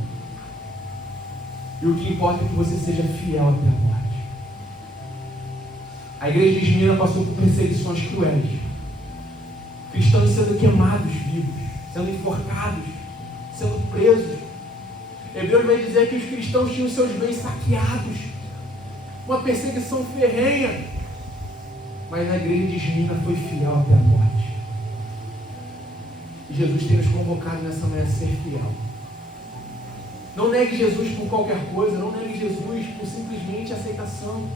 E o que importa é que você seja fiel até a morte. A igreja de Esmirna passou por perseguições cruéis. Cristãos sendo queimados vivos, sendo enforcados, sendo presos. Hebreus vai dizer que os cristãos tinham seus bens saqueados. Uma perseguição ferrenha. Mas a igreja de Esmirna foi fiel até a morte. E Jesus tem nos convocado nessa manhã a ser fiel. Não negue Jesus por qualquer coisa, não negue Jesus por simplesmente aceitação,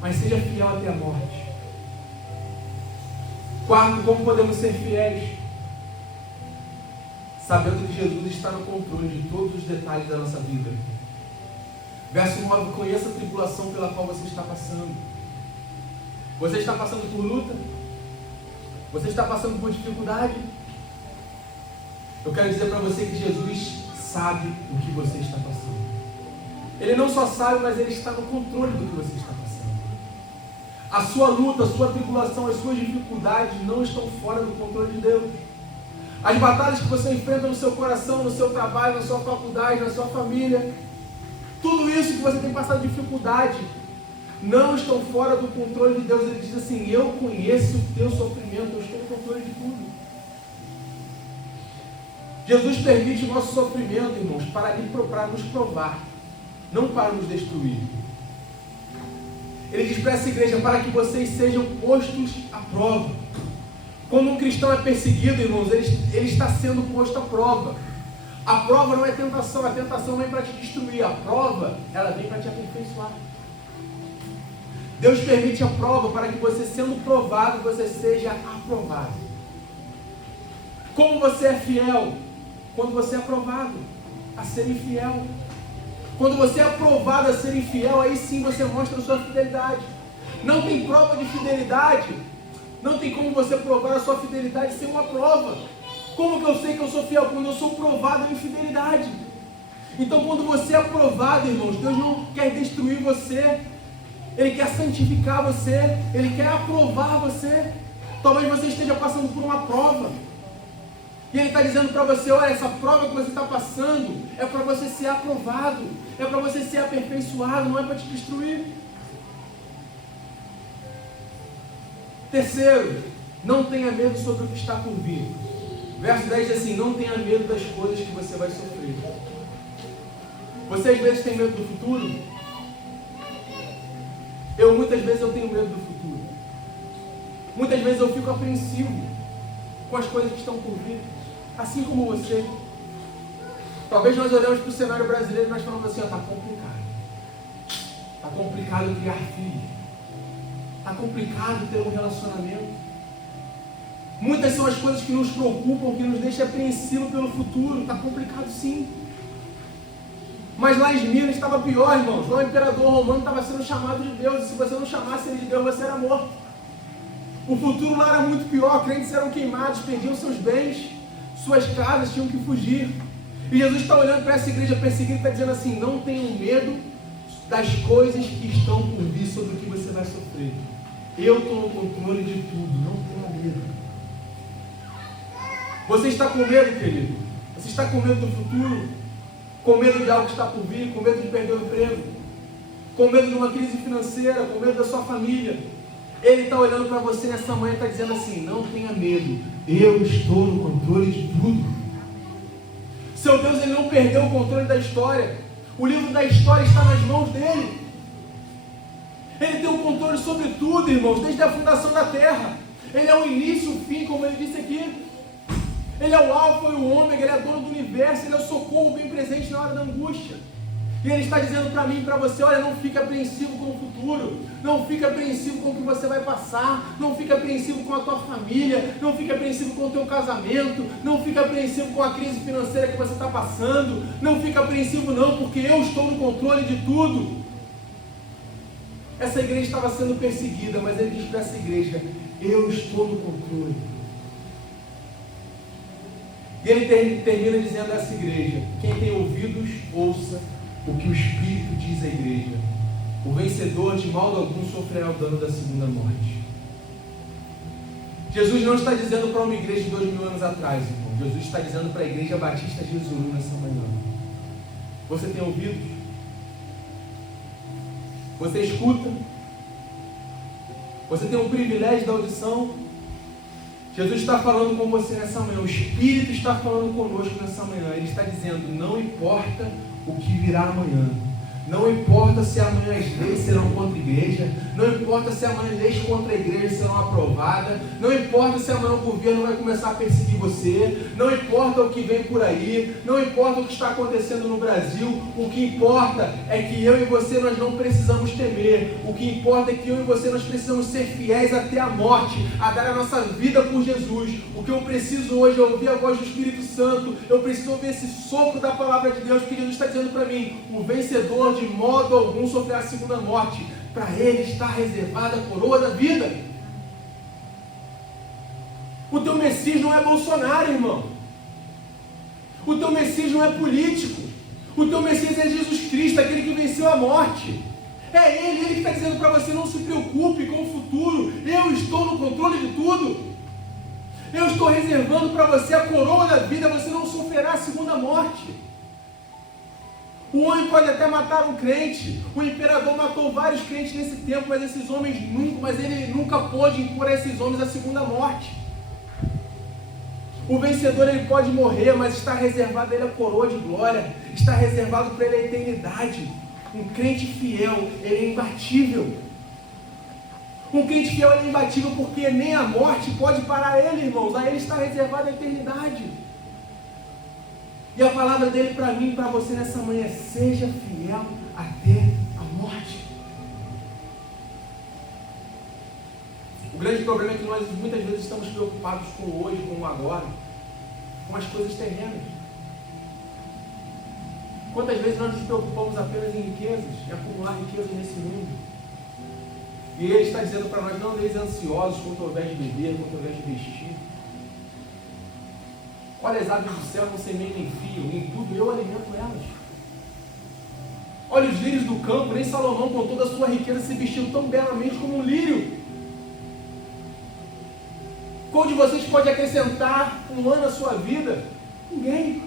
mas seja fiel até a morte. Quarto, como podemos ser fiéis? Sabendo que Jesus está no controle de todos os detalhes da nossa vida. Verso 9, conheça a tribulação pela qual você está passando. Você está passando por luta? Você está passando por dificuldade? Eu quero dizer para você que Jesus sabe o que você está passando. Ele não só sabe, mas Ele está no controle do que você está passando. A sua luta, a sua tribulação, as suas dificuldades não estão fora do controle de Deus. As batalhas que você enfrenta no seu coração, no seu trabalho, na sua faculdade, na sua família, tudo isso que você tem passado dificuldade, não estão fora do controle de Deus. Ele diz assim: eu conheço o teu sofrimento, eu estou no controle de tudo. Jesus permite o nosso sofrimento, irmãos, para nos provar, não para nos destruir. Ele diz para essa igreja: para que vocês sejam postos à prova. Quando um cristão é perseguido, irmãos, ele está sendo posto à prova. A prova não é tentação, a tentação vem para te destruir. A prova, ela vem para te aperfeiçoar. Deus permite a prova para que você, sendo provado, você seja aprovado. Como você é fiel? Quando você é aprovado a ser infiel. Quando você é aprovado a ser infiel, aí sim você mostra a sua fidelidade. Não tem prova de fidelidade. Não tem como você provar a sua fidelidade sem uma prova. Como que eu sei que eu sou fiel? Quando eu sou provado em fidelidade. Então, quando você é aprovado, irmãos, Deus não quer destruir você. Ele quer santificar você. Ele quer aprovar você. Talvez você esteja passando por uma prova. E Ele está dizendo para você: olha, essa prova que você está passando é para você ser aprovado. É para você ser aperfeiçoado, não é para te destruir. Terceiro, não tenha medo sobre o que está por vir. Verso 10 diz assim: não tenha medo das coisas que você vai sofrer. Você às vezes tem medo do futuro? Muitas vezes eu tenho medo do futuro. Muitas vezes eu fico apreensivo com as coisas que estão por vir. Assim como você. Talvez nós olhamos para o cenário brasileiro e nós falamos assim: está complicado. Está complicado criar filhos. Está complicado ter um relacionamento. Muitas são as coisas que nos preocupam, que nos deixam apreensivos pelo futuro. Está complicado sim. Mas lá em Esmirna estava pior, irmãos. Lá o imperador romano estava sendo chamado de Deus. E se você não chamasse ele de Deus, você era morto. O futuro lá era muito pior. Crentes eram queimados, perdiam seus bens, suas casas, tinham que fugir. E Jesus está olhando para essa igreja perseguida e está dizendo assim: não tenham medo das coisas que estão por vir, sobre o que você vai sofrer. Eu estou no controle de tudo, não tenha medo. Você está com medo, querido? Você está com medo do futuro? Com medo de algo que está por vir? Com medo de perder o emprego? Com medo de uma crise financeira? Com medo da sua família? Ele está olhando para você nessa manhã e está dizendo assim: não tenha medo, eu estou no controle de tudo. Seu Deus, Ele não perdeu o controle da história. O livro da história está nas mãos dEle. Ele tem o controle sobre tudo, irmãos, desde a fundação da terra. Ele é o início e o fim, como Ele disse aqui. Ele é o alfa e o ômega, Ele é dono do universo, Ele é o socorro bem presente na hora da angústia. E Ele está dizendo para mim e para você, olha, não fique apreensivo com o futuro, não fique apreensivo com o que você vai passar, não fique apreensivo com a tua família, não fique apreensivo com o teu casamento, não fique apreensivo com a crise financeira que você está passando, não fique apreensivo não, porque eu estou no controle de tudo. Essa igreja estava sendo perseguida, mas Ele diz para essa igreja, eu estou no controle. E Ele termina dizendo a essa igreja, quem tem ouvidos, ouça o que o Espírito diz à igreja. O vencedor de modo algum sofrerá o dano da segunda morte. Jesus não está dizendo para uma igreja de 2000 anos atrás, irmão. Jesus está dizendo para a igreja Batista Jesus nessa manhã. Você tem ouvidos? Você escuta? Você tem o privilégio da audição? Jesus está falando com você nessa manhã. O Espírito está falando conosco nessa manhã. Ele está dizendo, não importa o que virá amanhã. Não importa se amanhã as leis serão contra a igreja, não importa se amanhã as leis contra a igreja serão aprovadas, não importa se amanhã o governo vai começar a perseguir você, não importa o que vem por aí, não importa o que está acontecendo no Brasil, o que importa é que eu e você nós não precisamos temer, o que importa é que eu e você nós precisamos ser fiéis até a morte, a dar a nossa vida por Jesus. O que eu preciso hoje é ouvir a voz do Espírito Santo, eu preciso ouvir esse sopro da palavra de Deus, porque Jesus está dizendo para mim, o vencedor de modo algum sofrerá a segunda morte, para ele está reservada a coroa da vida. O teu Messias não é Bolsonaro, irmão. O teu Messias não é político. O teu Messias é Jesus Cristo, aquele que venceu a morte. É Ele que está dizendo para você, não se preocupe com o futuro, eu estou no controle de tudo. Eu estou reservando para você a coroa da vida, você não sofrerá a segunda morte. O homem pode até matar um crente, o imperador matou vários crentes nesse tempo, mas ele nunca pôde impor a esses homens a segunda morte. O vencedor ele pode morrer, mas está reservado a ele a coroa de glória, está reservado para ele a eternidade. Um crente fiel, ele é imbatível. Um crente fiel ele é imbatível porque nem a morte pode parar ele, irmãos, a ele está reservada a eternidade. E a palavra dele para mim e para você nessa manhã é, seja fiel até a morte. O grande problema é que nós muitas vezes estamos preocupados com o hoje, com o agora, com as coisas terrenas. Quantas vezes nós nos preocupamos apenas em riquezas, em acumular riquezas nesse mundo? E Ele está dizendo para nós, não andeis ansiosos quanto ao invés de beber, quanto ao invés de vestir. Olha as aves do céu, não semeiam nem fiam, em tudo eu alimento elas. Olha os lírios do campo, nem Salomão com toda a sua riqueza se vestiu tão belamente como um lírio. Qual de vocês pode acrescentar um ano à sua vida? Ninguém.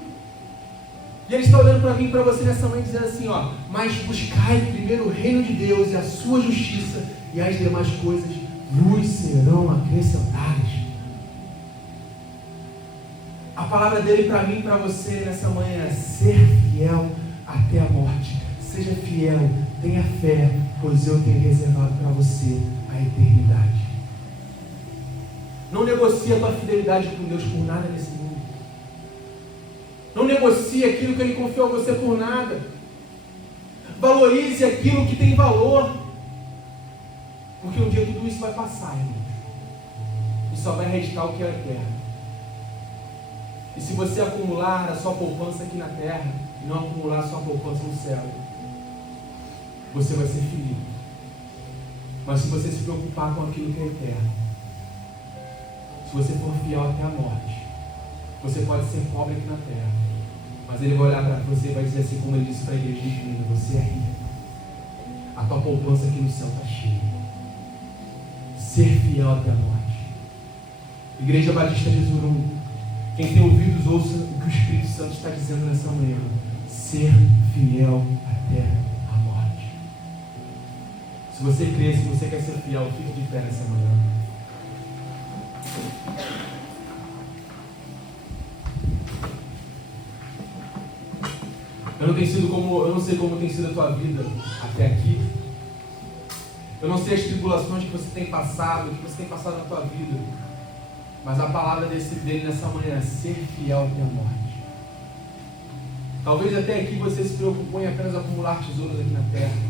E Ele está olhando para mim e para você nessa manhã dizendo assim, ó, mas buscai primeiro o reino de Deus e a sua justiça, e as demais coisas vos serão acrescentadas. A palavra dele para mim e para você nessa manhã é ser fiel até a morte. Seja fiel, tenha fé, pois eu tenho reservado para você a eternidade. Não negocie a tua fidelidade com Deus por nada nesse mundo. Não negocie aquilo que Ele confiou a você por nada. Valorize aquilo que tem valor. Porque um dia tudo isso vai passar, irmãos. E só vai restar o que é eterno. E se você acumular a sua poupança aqui na terra e não acumular a sua poupança no céu, você vai ser feliz. Mas se você se preocupar com aquilo que é eterno, se você for fiel até a morte, você pode ser pobre aqui na terra, mas Ele vai olhar para você e vai dizer assim, como Ele disse para a igreja de Esmirna, você é rico, a tua poupança aqui no céu está cheia. Ser fiel até a morte. Igreja Batista Jesus, quem tem ouvidos, ouça o que o Espírito Santo está dizendo nessa manhã. Ser fiel até a morte. Se você crê, se você quer ser fiel, fique de pé nessa manhã. Eu não sei como tem sido a tua vida até aqui. Eu não sei as tribulações que você tem passado, na tua vida. Mas a palavra dele nessa manhã é ser fiel até a morte. Talvez até aqui você se preocupou em apenas acumular tesouros aqui na terra.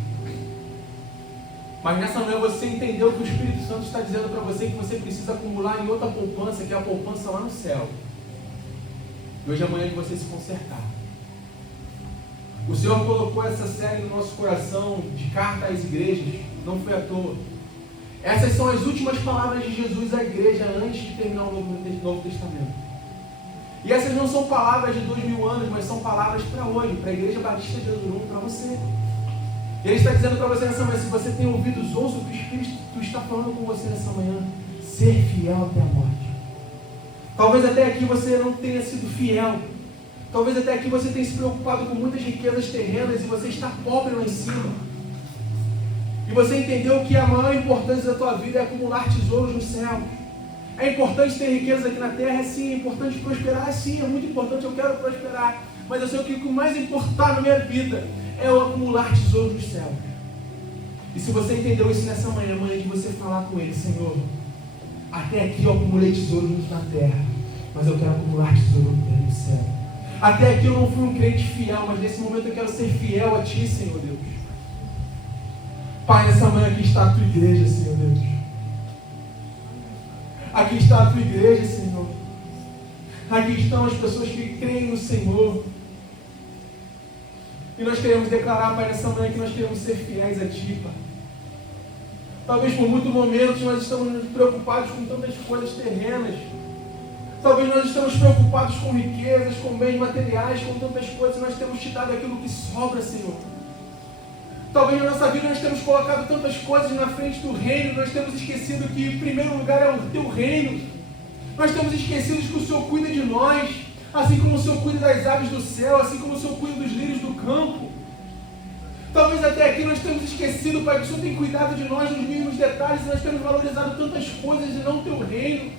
Mas nessa manhã você entendeu que o Espírito Santo está dizendo para você que você precisa acumular em outra poupança, que é a poupança lá no céu. E hoje é amanhã de você se consertar. O Senhor colocou essa série no nosso coração de carta às igrejas, não foi à toa. Essas são as últimas palavras de Jesus à igreja antes de terminar o Novo Testamento. E essas não são palavras de 2000 anos, mas são palavras para hoje, para a Igreja Batista de Azurum, para você. Ele está dizendo para você nessa manhã, se você tem ouvidos, ouça o que o Espírito está falando com você nessa manhã. Ser fiel até a morte. Talvez até aqui você não tenha sido fiel. Talvez até aqui você tenha se preocupado com muitas riquezas terrenas e você está pobre lá em cima. E você entendeu que a maior importância da tua vida é acumular tesouros no céu. É importante ter riquezas aqui na terra, sim. É importante prosperar, sim. É muito importante, eu quero prosperar. Mas eu sei que o mais importante na minha vida é eu acumular tesouros no céu. E se você entendeu isso nessa manhã, amanhã de você falar com Ele, Senhor, até aqui eu acumulei tesouros na terra, mas eu quero acumular tesouros no céu. Até aqui eu não fui um crente fiel, mas nesse momento eu quero ser fiel a Ti, Senhor Deus. Pai, nessa manhã aqui está a Tua igreja, Senhor Deus. Aqui está a Tua igreja, Senhor. Aqui estão as pessoas que creem no Senhor. E nós queremos declarar, Pai, nessa manhã que nós queremos ser fiéis a Ti, Pai. Talvez por muitos momentos nós estamos preocupados com tantas coisas terrenas. Talvez nós estamos preocupados com riquezas, com bens materiais, com tantas coisas. Nós temos te dado aquilo que sobra, Senhor. Talvez na nossa vida nós temos colocado tantas coisas na frente do reino. Nós temos esquecido que em primeiro lugar é o Teu reino. Nós temos esquecido que o Senhor cuida de nós. Assim como o Senhor cuida das aves do céu, assim como o Senhor cuida dos lírios do campo. Talvez até aqui nós temos esquecido, Pai, que o Senhor tem cuidado de nós nos mínimos detalhes, e nós temos valorizado tantas coisas e não o Teu reino.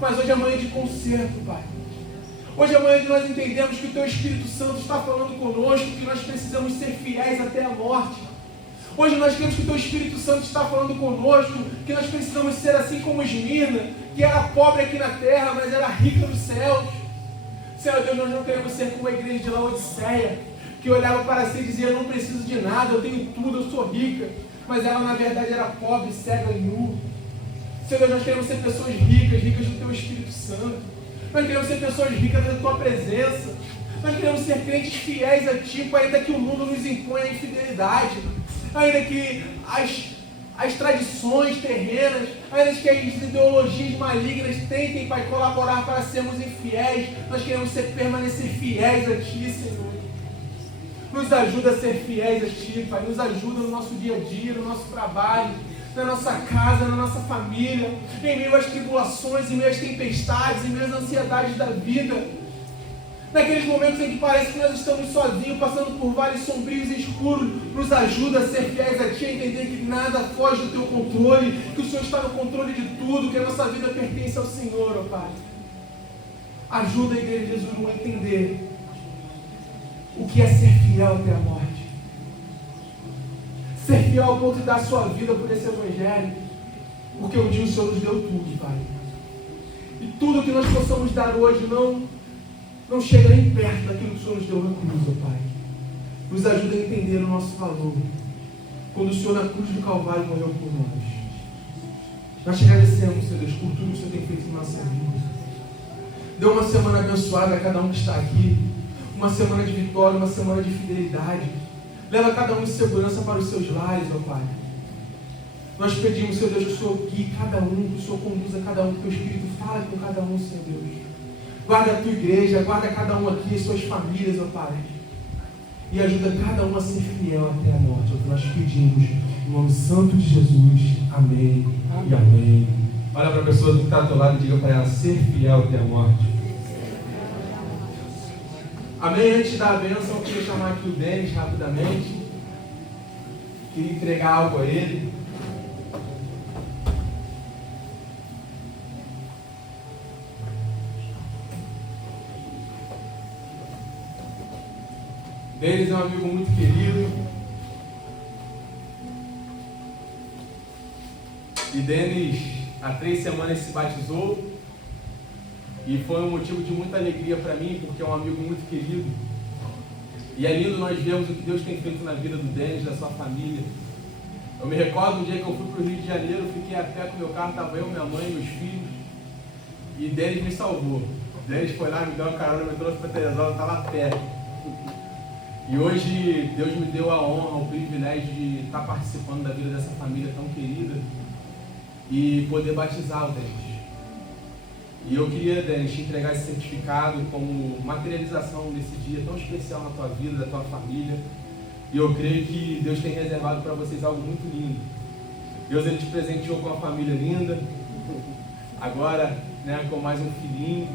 Mas hoje é manhã de conserto, Pai. Hoje é manhã de nós entendemos que o Teu Espírito Santo está falando conosco, que nós precisamos ser fiéis até a morte. Hoje nós queremos que o Teu Espírito Santo está falando conosco, que nós precisamos ser assim como Esmirna, que era pobre aqui na terra, mas era rica nos céus. Senhor Deus, nós não queremos ser como a igreja de Laodiceia, que olhava para si e dizia, eu não preciso de nada, eu tenho tudo, eu sou rica. Mas ela na verdade era pobre, cega e nu. Senhor Deus, nós queremos ser pessoas ricas, ricas do Teu Espírito Santo. Nós queremos ser pessoas ricas da Tua presença. Nós queremos ser crentes fiéis a Ti, ainda que o mundo nos imponha a infidelidade. Ainda que as tradições terrenas, ainda que as ideologias malignas tentem, Pai, colaborar para sermos infiéis, nós queremos permanecer fiéis a Ti, Senhor. Nos ajuda a ser fiéis a Ti, Pai. Nos ajuda no nosso dia a dia, no nosso trabalho, na nossa casa, na nossa família, em meio às tribulações, em meio às tempestades, em meio às ansiedades da vida. Naqueles momentos em que parece que nós estamos sozinhos, passando por vales sombrios e escuros, nos ajuda a ser fiéis a Ti, a entender que nada foge do Teu controle, que o Senhor está no controle de tudo, que a nossa vida pertence ao Senhor, ó Pai. Ajuda a igreja de Jesus a entender o que é ser fiel até a morte. Ser fiel ao ponto de dar a sua vida por esse Evangelho, porque um dia o Senhor nos deu tudo, Pai. E tudo que nós possamos dar hoje não chega nem perto daquilo que o Senhor nos deu na cruz, ó Pai. Nos ajuda a entender o nosso valor. Quando o Senhor na cruz do Calvário morreu por nós. Nós te agradecemos, Senhor Deus, por tudo que o Senhor tem feito em nossa vida. Dê uma semana abençoada a cada um que está aqui. Uma semana de vitória, uma semana de fidelidade. Leva cada um em segurança para os seus lares, ó Pai. Nós pedimos, Senhor Deus, que o Senhor guie cada um, que o Senhor conduza cada um, que o Teu Espírito fale com cada um, Senhor Deus. Guarda a Tua igreja, guarda cada um aqui, as suas famílias, ó Pai. E ajuda cada um a ser fiel até a morte. É o que nós pedimos. Em nome santo de Jesus. Amém. E amém. Olha para a pessoa que está ao teu lado e diga para ela, ser fiel até a morte. Amém. Antes da bênção, eu queria chamar aqui o Denis rapidamente. Queria entregar algo a ele. Denis é um amigo muito querido. E Denis, há 3 semanas, se batizou. E foi um motivo de muita alegria para mim, porque é um amigo muito querido. E é lindo nós vermos o que Deus tem feito na vida do Denis, da sua família. Eu me recordo um dia que eu fui para o Rio de Janeiro, fiquei a pé com meu carro, estava eu, minha mãe, meus filhos, e Denis me salvou. Denis foi lá, me deu uma carona, me trouxe para Teresópolis, eu estava a pé. E hoje Deus me deu a honra, o privilégio de estar participando da vida dessa família tão querida e poder batizar o Denis. E eu queria, Denis, te entregar esse certificado como materialização desse dia tão especial na tua vida, da tua família. E eu creio que Deus tem reservado para vocês algo muito lindo. Deus, Ele te presenteou com uma família linda, agora, né, com mais um filhinho.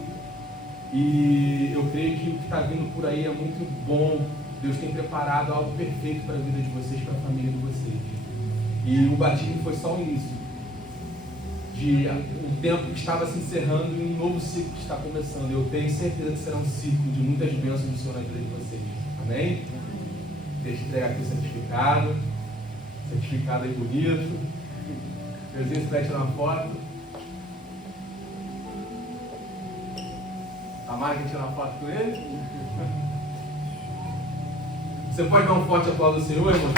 E eu creio que o que está vindo por aí é muito bom. Deus tem preparado algo perfeito para a vida de vocês, para a família de vocês. E o batismo foi só o início de um tempo que estava se encerrando e um novo ciclo que está começando. Eu tenho certeza que será um ciclo de muitas bênçãos do Senhor na vida de vocês. Amém? Deixa eu entregar aqui o certificado. Certificado aí bonito. Euzinho, você vai tirar uma foto. A Mara quer tirar uma foto com ele? Você pode dar um forte aplauso ao Senhor, irmão?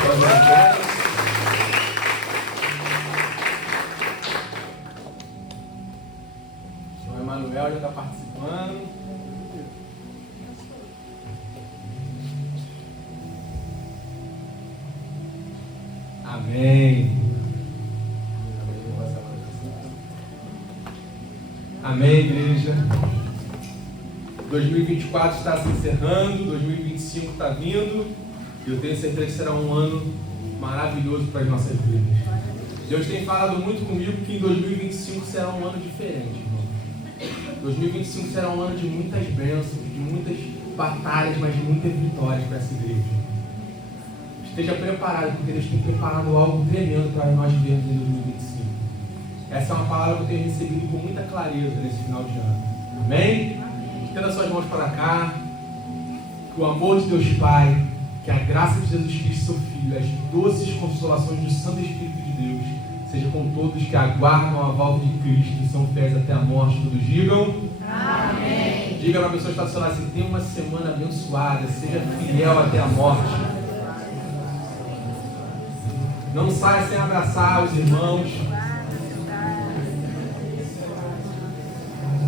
O Emanuel já está participando. Amém. Amém, igreja. 2024 está se encerrando, 2025 está vindo. E eu tenho certeza que será um ano maravilhoso para as nossas vidas. Deus tem falado muito comigo que em 2025 será um ano diferente, irmão. 2025 será um ano de muitas bênçãos, de muitas batalhas, mas de muitas vitórias para essa igreja. Esteja preparado, porque Deus tem preparado algo tremendo para nós vermos em 2025. Essa é uma palavra que eu tenho recebido com muita clareza nesse final de ano. Amém? Estenda suas mãos para cá. Que o amor de Deus Pai, que a graça de Jesus Cristo, seu Filho, as doces consolações do Santo Espírito de Deus, seja com todos que aguardam a volta de Cristo e são fiéis até a morte. Todos digam amém. Diga para a pessoa que está do seu lado assim: tenha uma semana abençoada, seja fiel até a morte. Não saia sem abraçar os irmãos.